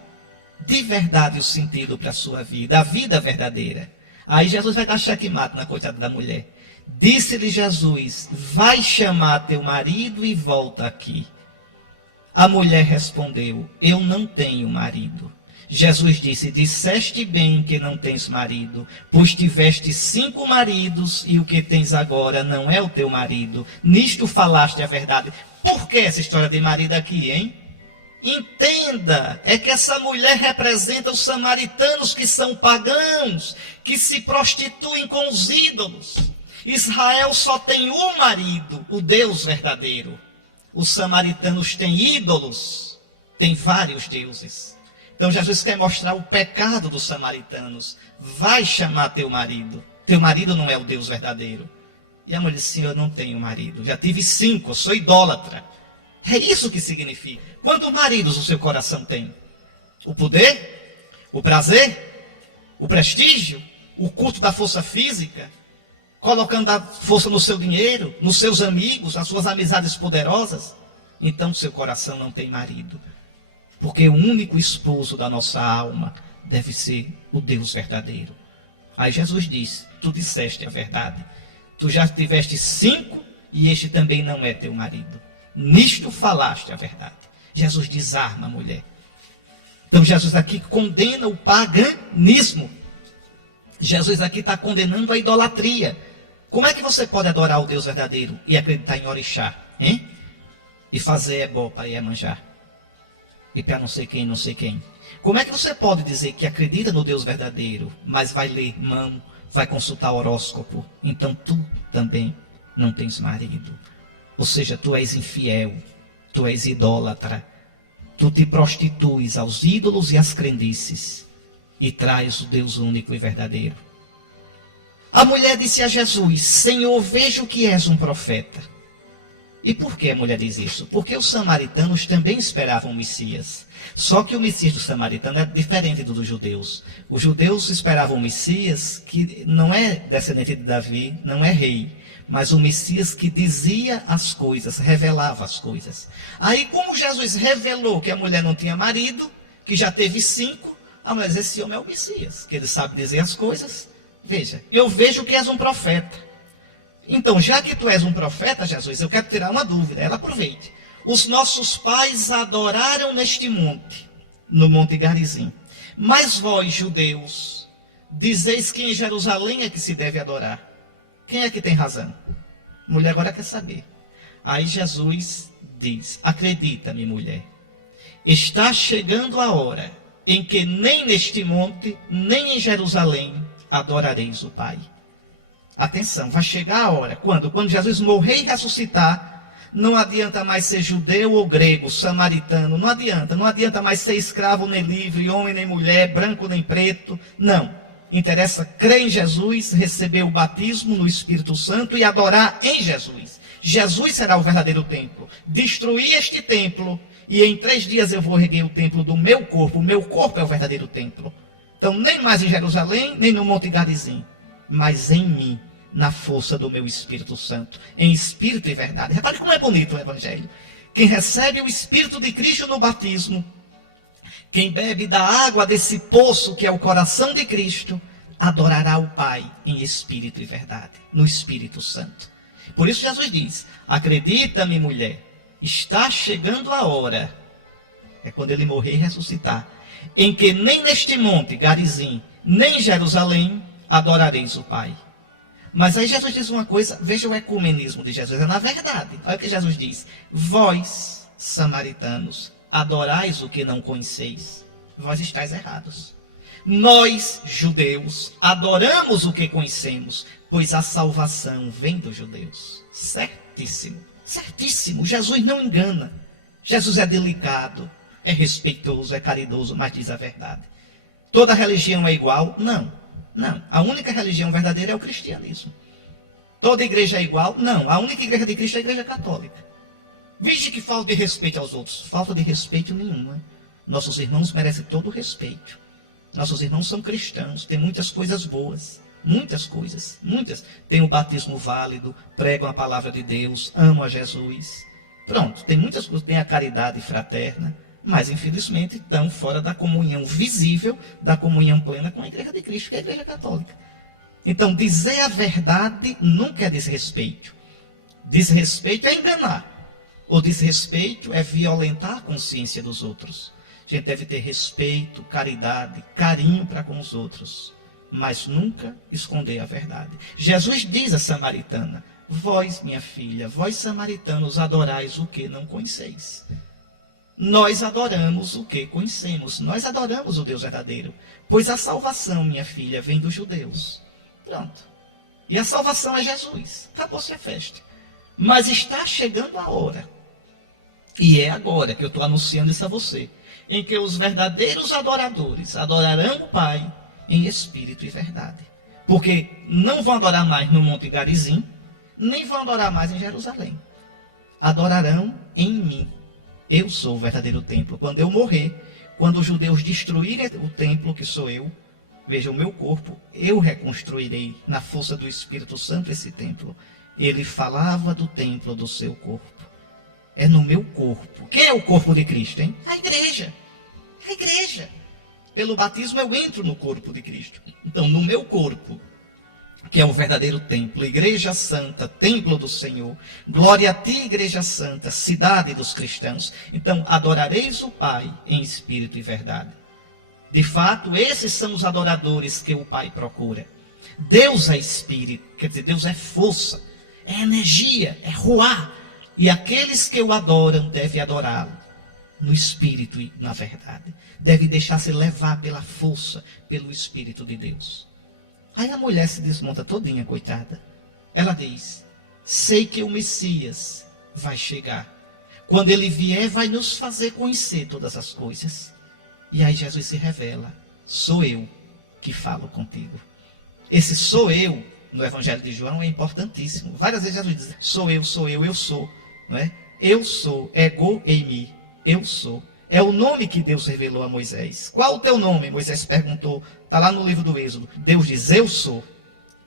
o sentido para a sua vida, a vida verdadeira. Aí Jesus vai dar checkmate na coitada da mulher. Disse-lhe Jesus: vai chamar teu marido e volta aqui. A mulher respondeu: eu não tenho marido. Jesus disse: disseste bem que não tens marido, pois tiveste 5 maridos e o que tens agora não é o teu marido. Nisto falaste a verdade. Por que essa história de marido aqui, hein? Entenda, é que essa mulher representa os samaritanos, que são pagãos, que se prostituem com os ídolos. Israel só tem um marido, o Deus verdadeiro. Os samaritanos têm ídolos, têm vários deuses. Então Jesus quer mostrar o pecado dos samaritanos. Vai chamar teu marido. Teu marido não é o Deus verdadeiro. E a mulher disse: eu não tenho marido. Já tive 5, eu sou idólatra. É isso que significa. Quantos maridos o seu coração tem? O poder? O prazer? O prestígio? O culto da força física? Colocando a força no seu dinheiro, nos seus amigos, nas suas amizades poderosas? Então seu coração não tem marido. Porque o único esposo da nossa alma deve ser o Deus verdadeiro. Aí Jesus diz: tu disseste a verdade. Tu já tiveste 5 e este também não é teu marido. Nisto falaste a verdade. Jesus desarma a mulher. Então Jesus aqui condena o paganismo. Jesus aqui está condenando a idolatria. Como é que você pode adorar o Deus verdadeiro e acreditar em orixá, hein? E fazer ebó para Iemanjá, e para não sei quem, não sei quem. Como é que você pode dizer que acredita no Deus verdadeiro, mas vai ler mão, vai consultar horóscopo? Então tu também não tens marido. Ou seja, tu és infiel, tu és idólatra, tu te prostituis aos ídolos e às crendices e traz o Deus único e verdadeiro. A mulher disse a Jesus: Senhor, vejo que és um profeta. E por que a mulher diz isso? Porque os samaritanos também esperavam o Messias. Só que o Messias do samaritano é diferente do dos judeus. Os judeus esperavam o Messias que não é descendente de Davi, não é rei, mas o Messias que dizia as coisas, revelava as coisas. Aí, como Jesus revelou que a mulher não tinha marido, que já teve 5, a mulher diz: esse homem é o Messias, que ele sabe dizer as coisas, Veja, eu vejo que és um profeta. Então, já que tu és um profeta, Jesus, eu quero tirar uma dúvida. Ela aproveite. Os nossos pais adoraram neste monte, no Monte Garizim. Mas vós, judeus, dizeis que em Jerusalém é que se deve adorar. Quem é que tem razão? A mulher agora quer saber. Aí Jesus diz: acredita-me, mulher, está chegando a hora em que nem neste monte, nem em Jerusalém adorareis o Pai. Atenção, vai chegar a hora. Quando? Quando Jesus morrer e ressuscitar, não adianta mais ser judeu ou grego, samaritano, não adianta mais ser escravo nem livre, homem nem mulher, branco nem preto, não. Interessa crer em Jesus, receber o batismo no Espírito Santo e adorar em Jesus. Jesus será o verdadeiro templo. Destruir este templo e em 3 dias eu vou erguer o templo do meu corpo. O meu corpo é o verdadeiro templo. Então nem mais em Jerusalém, nem no Monte Garizim, mas em mim, na força do meu Espírito Santo, em espírito e verdade. Repare como é bonito o Evangelho. Quem recebe o Espírito de Cristo no batismo, quem bebe da água desse poço que é o coração de Cristo, adorará o Pai em espírito e verdade, no Espírito Santo. Por isso Jesus diz: acredita-me, mulher, está chegando a hora, é quando ele morrer e ressuscitar, em que nem neste monte, Garizim, nem em Jerusalém, adorareis o Pai. Mas aí Jesus diz uma coisa, veja o ecumenismo de Jesus, é na verdade. Olha o que Jesus diz: vós, samaritanos, adorais o que não conheceis. Vós estáis errados. Nós, judeus, adoramos o que conhecemos, pois a salvação vem dos judeus. Certíssimo, certíssimo. Jesus não engana. Jesus é delicado, é respeitoso, é caridoso, mas diz a verdade. Toda religião é igual? Não. Não, a única religião verdadeira é o cristianismo. Toda igreja é igual? Não, a única igreja de Cristo é a igreja católica. Veja que falta de respeito aos outros. Falta de respeito nenhuma. Nossos irmãos merecem todo o respeito. Nossos irmãos são cristãos, têm muitas coisas boas. Muitas coisas, muitas. Tem o batismo válido, pregam a palavra de Deus, amam a Jesus. Pronto, tem muitas coisas, tem a caridade fraterna. Mas, infelizmente, estão fora da comunhão visível, da comunhão plena com a Igreja de Cristo, que é a Igreja Católica. Então, dizer a verdade nunca é desrespeito. Desrespeito é enganar. Ou desrespeito é violentar a consciência dos outros. A gente deve ter respeito, caridade, carinho para com os outros, mas nunca esconder a verdade. Jesus diz à samaritana: vós, minha filha, vós samaritanos, adorais o que não conheceis. Nós adoramos o que conhecemos. Nós adoramos o Deus verdadeiro. Pois a salvação, minha filha, vem dos judeus. Pronto. E a salvação é Jesus. Acabou-se a festa. Mas está chegando a hora. E é agora que eu estou anunciando isso a você. Em que os verdadeiros adoradores adorarão o Pai em espírito e verdade. Porque não vão adorar mais no Monte Garizim, nem vão adorar mais em Jerusalém. Adorarão em mim. Eu sou o verdadeiro templo. Quando eu morrer, quando os judeus destruírem o templo que sou eu, veja o meu corpo, eu reconstruirei na força do Espírito Santo esse templo. Ele falava do templo do seu corpo. É no meu corpo. Quem é o corpo de Cristo, hein? A igreja. A igreja. Pelo batismo eu entro no corpo de Cristo. Então, no meu corpo, que é o verdadeiro templo, Igreja Santa, templo do Senhor. Glória a ti, Igreja Santa, cidade dos cristãos. Então, adorareis o Pai em espírito e verdade. De fato, esses são os adoradores que o Pai procura. Deus é espírito, quer dizer, Deus é força, é energia, é ruá. E aqueles que o adoram devem adorá-lo no espírito e na verdade. Devem deixar-se levar pela força, pelo Espírito de Deus. Aí a mulher se desmonta todinha, coitada. Ela diz: sei que o Messias vai chegar. Quando ele vier, vai nos fazer conhecer todas as coisas. E aí Jesus se revela: sou eu que falo contigo. Esse sou eu, no Evangelho de João, é importantíssimo. Várias vezes Jesus diz: sou eu, eu sou. Não é? Eu sou, ego eimi, eu sou. É o nome que Deus revelou a Moisés. Qual o teu nome? Moisés perguntou. Está lá no livro do Êxodo. Deus diz: eu sou.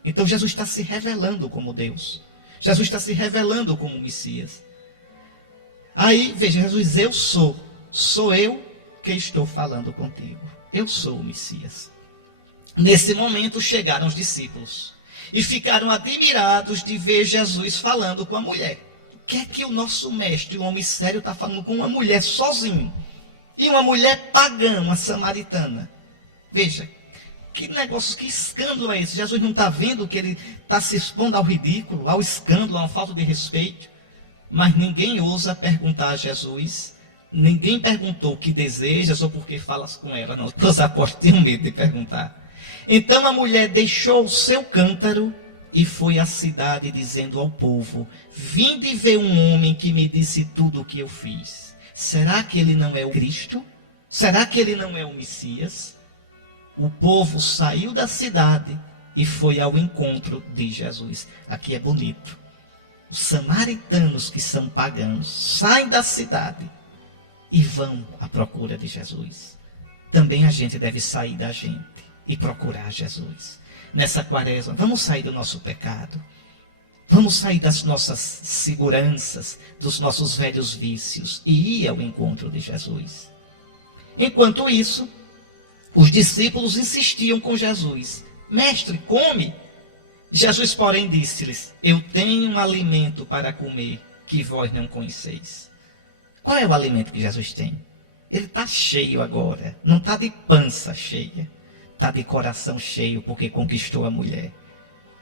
Então Jesus está se revelando como Deus. Jesus está se revelando como Messias. Aí, veja, Jesus diz: eu sou. Sou eu que estou falando contigo. Eu sou o Messias. Nesse momento chegaram os discípulos e ficaram admirados de ver Jesus falando com a mulher. O que é que o nosso mestre, um homem sério, está falando com uma mulher sozinho? E uma mulher pagã, uma samaritana. Veja, que negócio, que escândalo é esse? Jesus não está vendo que ele está se expondo ao ridículo, ao escândalo, a uma falta de respeito? Mas ninguém ousa perguntar a Jesus. Ninguém perguntou o que desejas ou por que falas com ela. Não, os apóstolos tinham medo de perguntar. Então a mulher deixou o seu cântaro e foi à cidade dizendo ao povo: vinde ver um homem que me disse tudo o que eu fiz. Será que ele não é o Cristo? Será que ele não é o Messias? O povo saiu da cidade e foi ao encontro de Jesus. Aqui é bonito. Os samaritanos, que são pagãos, saem da cidade e vão à procura de Jesus. Também a gente deve sair da gente e procurar Jesus. Nessa quaresma, vamos sair do nosso pecado. Vamos sair das nossas seguranças, dos nossos velhos vícios e ir ao encontro de Jesus. Enquanto isso, os discípulos insistiam com Jesus: mestre, come. Jesus, porém, disse-lhes: eu tenho um alimento para comer que vós não conheceis. Qual é o alimento que Jesus tem? Ele está cheio agora, não está de pança cheia. Está de coração cheio porque conquistou a mulher.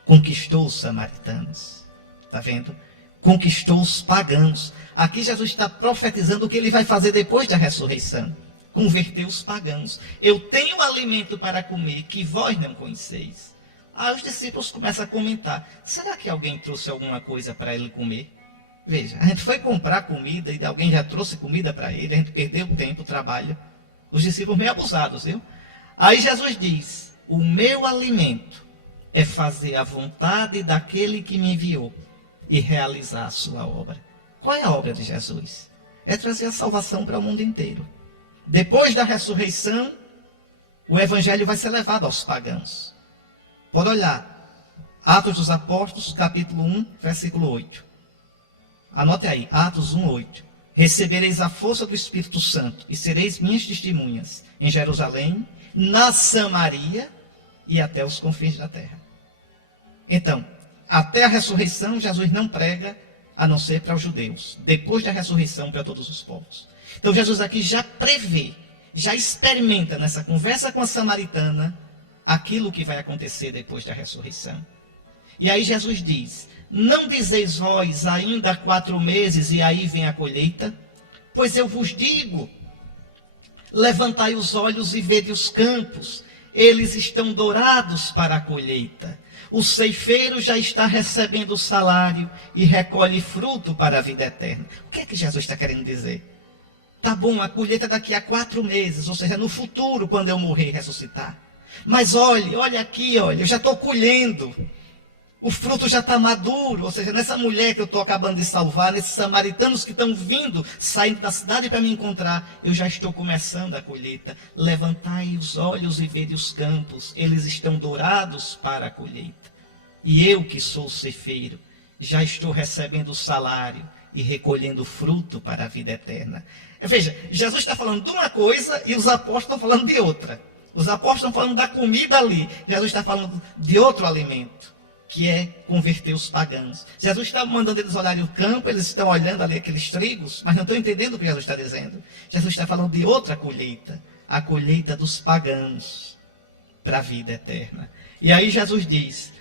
Conquistou os samaritanos. Está vendo? Conquistou os pagãos. Aqui Jesus está profetizando o que ele vai fazer depois da ressurreição. Converter os pagãos. Eu tenho alimento para comer que vós não conheceis. Aí os discípulos começam a comentar: será que alguém trouxe alguma coisa para ele comer? Veja, a gente foi comprar comida e alguém já trouxe comida para ele. A gente perdeu o tempo, o trabalho. Os discípulos meio abusados, viu? Aí Jesus diz: o meu alimento é fazer a vontade daquele que me enviou e realizar a sua obra. Qual é a obra de Jesus? É trazer a salvação para o mundo inteiro. Depois da ressurreição, o evangelho vai ser levado aos pagãos. Pode olhar, Atos dos Apóstolos, capítulo 1, versículo 8. Anote aí, Atos 1, 8. Recebereis a força do Espírito Santo e sereis minhas testemunhas em Jerusalém, na Samaria e até os confins da terra. Então, até a ressurreição, Jesus não prega a não ser para os judeus. Depois da ressurreição, para todos os povos. Então, Jesus aqui já prevê, já experimenta nessa conversa com a samaritana aquilo que vai acontecer depois da ressurreição. E aí Jesus diz: não dizeis vós ainda 4 meses e aí vem a colheita? Pois eu vos digo, levantai os olhos e vede os campos, eles estão dourados para a colheita. O ceifeiro já está recebendo o salário e recolhe fruto para a vida eterna. O que é que Jesus está querendo dizer? Tá bom, a colheita é daqui a 4 meses, ou seja, no futuro, quando eu morrer e ressuscitar. Mas olha aqui, eu já estou colhendo. O fruto já está maduro, ou seja, nessa mulher que eu estou acabando de salvar, nesses samaritanos que estão vindo, saindo da cidade para me encontrar, eu já estou começando a colheita. Levantai os olhos e vede os campos, eles estão dourados para a colheita. E eu, que sou o ceifeiro, já estou recebendo o salário e recolhendo fruto para a vida eterna. Veja, Jesus está falando de uma coisa e os apóstolos estão falando de outra. Os apóstolos estão falando da comida ali, Jesus está falando de outro alimento, que é converter os pagãos. Jesus está mandando eles olharem o campo, eles estão olhando ali aqueles trigos, mas não estão entendendo o que Jesus está dizendo. Jesus está falando de outra colheita, a colheita dos pagãos para a vida eterna. E aí Jesus diz: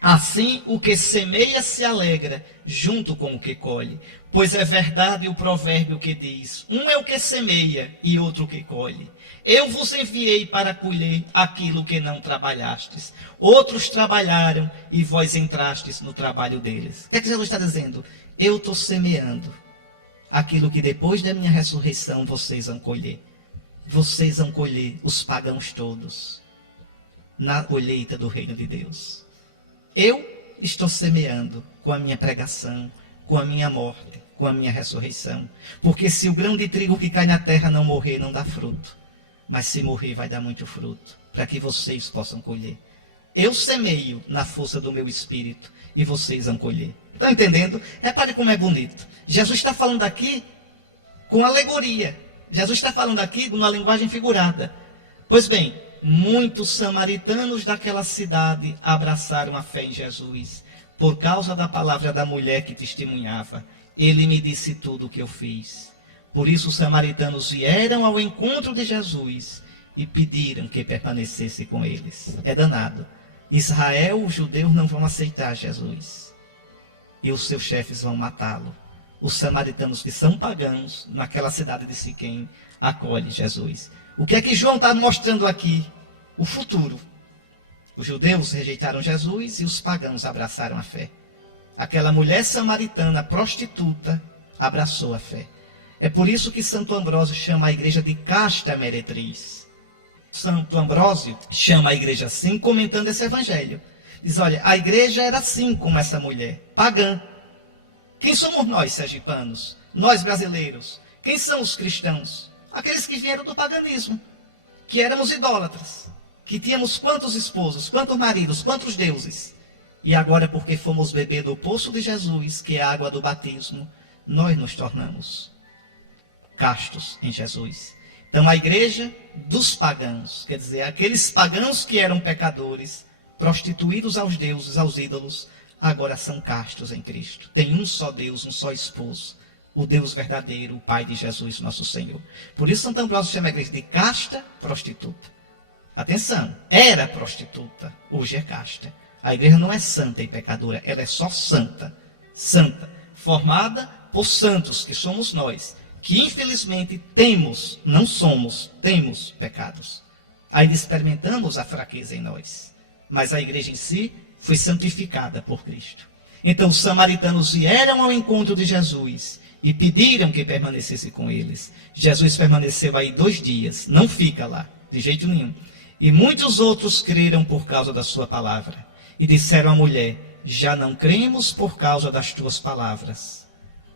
assim o que semeia se alegra junto com o que colhe, pois é verdade o provérbio que diz: um é o que semeia e outro o que colhe. Eu vos enviei para colher aquilo que não trabalhastes. Outros trabalharam e vós entrastes no trabalho deles. O que é que Jesus está dizendo? Eu estou semeando aquilo que depois da minha ressurreição vocês vão colher. Vocês vão colher os pagãos todos na colheita do reino de Deus. Eu estou semeando com a minha pregação, com a minha morte, com a minha ressurreição. Porque se o grão de trigo que cai na terra não morrer, não dá fruto. Mas se morrer, vai dar muito fruto, para que vocês possam colher. Eu semeio na força do meu espírito e vocês vão colher. Estão entendendo? Repare como é bonito. Jesus está falando aqui com alegoria. Jesus está falando aqui numa linguagem figurada. Pois bem, muitos samaritanos daquela cidade abraçaram a fé em Jesus, por causa da palavra da mulher que testemunhava. Ele me disse tudo o que eu fiz. Por isso os samaritanos vieram ao encontro de Jesus e pediram que permanecesse com eles. É danado. Israel, os judeus não vão aceitar Jesus. E os seus chefes vão matá-lo. Os samaritanos, que são pagãos, naquela cidade de Siquém, acolhem Jesus. O que é que João está mostrando aqui? O futuro. Os judeus rejeitaram Jesus e os pagãos abraçaram a fé. Aquela mulher samaritana, prostituta, abraçou a fé. É por isso que Santo Ambrósio chama a igreja de casta meretriz. Santo Ambrósio chama a igreja assim, comentando esse evangelho. Diz, olha, a igreja era assim como essa mulher, pagã. Quem somos nós, sergipanos? Nós, brasileiros? Quem são os cristãos? Aqueles que vieram do paganismo, que éramos idólatras, que tínhamos quantos esposos, quantos maridos, quantos deuses. E agora, porque fomos beber do poço de Jesus, que é a água do batismo, nós nos tornamos castos em Jesus. Então a igreja dos pagãos, quer dizer, aqueles pagãos que eram pecadores, prostituídos aos deuses, aos ídolos, agora são castos em Cristo. Tem um só Deus, um só esposo, o Deus verdadeiro, o Pai de Jesus, nosso Senhor. Por isso Santo Ambrósio chama a igreja de casta prostituta. Atenção, era prostituta, hoje é casta. A igreja não é santa e pecadora, ela é só santa. Santa, formada por santos, que somos nós, que infelizmente temos, não somos, temos pecados. Ainda experimentamos a fraqueza em nós. Mas a igreja em si foi santificada por Cristo. Então os samaritanos vieram ao encontro de Jesus e pediram que permanecesse com eles. Jesus permaneceu aí 2 dias, não fica lá, de jeito nenhum. E muitos outros creram por causa da sua palavra. E disseram à mulher, já não cremos por causa das tuas palavras,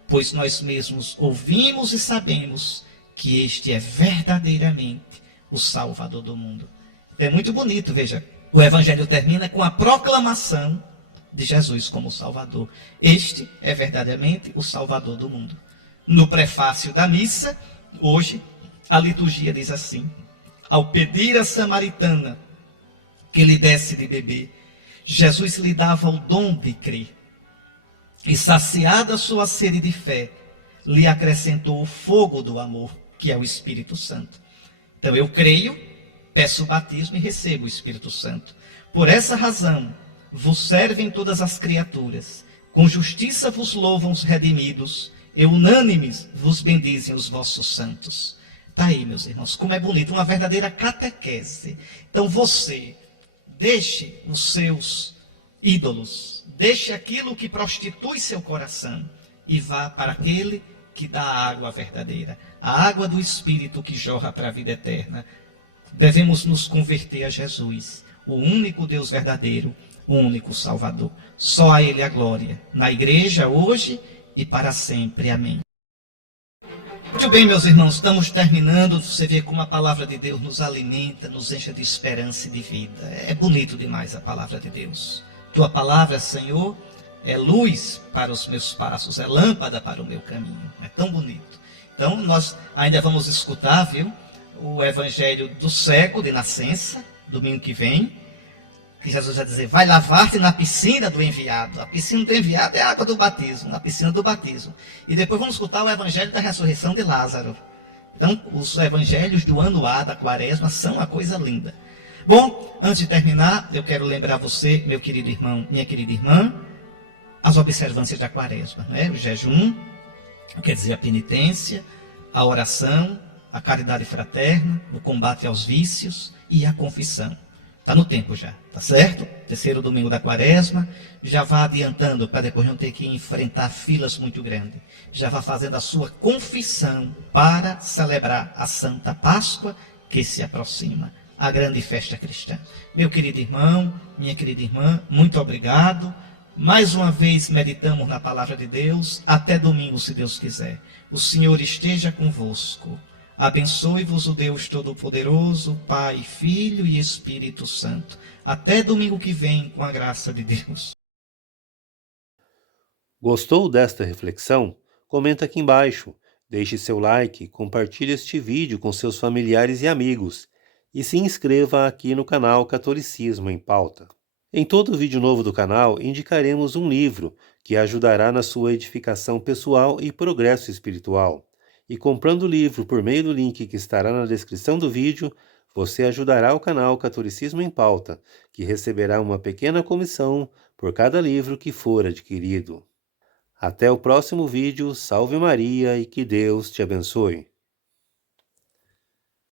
pois nós mesmos ouvimos e sabemos que este é verdadeiramente o Salvador do mundo. É muito bonito, veja, o Evangelho termina com a proclamação de Jesus como Salvador. Este é verdadeiramente o Salvador do mundo. No prefácio da missa, hoje, a liturgia diz assim, ao pedir à samaritana que lhe desse de beber, Jesus lhe dava o dom de crer. E saciada sua sede de fé, lhe acrescentou o fogo do amor, que é o Espírito Santo. Então eu creio, peço o batismo e recebo o Espírito Santo. Por essa razão, vos servem todas as criaturas, com justiça vos louvam os redimidos, e unânimes vos bendizem os vossos santos. Está aí, meus irmãos, como é bonito, uma verdadeira catequese. Então você, deixe os seus ídolos, deixe aquilo que prostitui seu coração e vá para aquele que dá a água verdadeira, a água do Espírito que jorra para a vida eterna. Devemos nos converter a Jesus, o único Deus verdadeiro, o único Salvador. Só a Ele a glória, na igreja hoje e para sempre. Amém. Muito bem, meus irmãos, estamos terminando. Você vê como a palavra de Deus nos alimenta, nos enche de esperança e de vida. É bonito demais a palavra de Deus. Tua palavra, Senhor, é luz para os meus passos, é lâmpada para o meu caminho. É tão bonito. Então, nós ainda vamos escutar, viu, o evangelho do cego de nascença, domingo que vem, que Jesus vai dizer, vai lavar-te na piscina do enviado. A piscina do enviado é a água do batismo, a piscina do batismo. E depois vamos escutar o evangelho da ressurreição de Lázaro. Então, os evangelhos do ano A, da quaresma, são uma coisa linda. Bom, antes de terminar, eu quero lembrar você, meu querido irmão, minha querida irmã, as observâncias da quaresma, né? O jejum, quer dizer, a penitência, a oração, a caridade fraterna, o combate aos vícios e a confissão. Está no tempo já, tá certo? 3º domingo da quaresma, já vá adiantando para depois não ter que enfrentar filas muito grandes. Já vá fazendo a sua confissão para celebrar a Santa Páscoa que se aproxima, a grande festa cristã. Meu querido irmão, minha querida irmã, muito obrigado. Mais uma vez meditamos na palavra de Deus. Até domingo, se Deus quiser. O Senhor esteja convosco. Abençoe-vos o Deus Todo-Poderoso, Pai, Filho e Espírito Santo. Até domingo que vem, com a graça de Deus. Gostou desta reflexão? Comenta aqui embaixo. Deixe seu like, compartilhe este vídeo com seus familiares e amigos. e se inscreva aqui no canal Catolicismo em Pauta. Em todo vídeo novo do canal, indicaremos um livro que ajudará na sua edificação pessoal e progresso espiritual. E comprando o livro por meio do link que estará na descrição do vídeo, você ajudará o canal Catolicismo em Pauta, que receberá uma pequena comissão por cada livro que for adquirido. Até o próximo vídeo, salve Maria e que Deus te abençoe.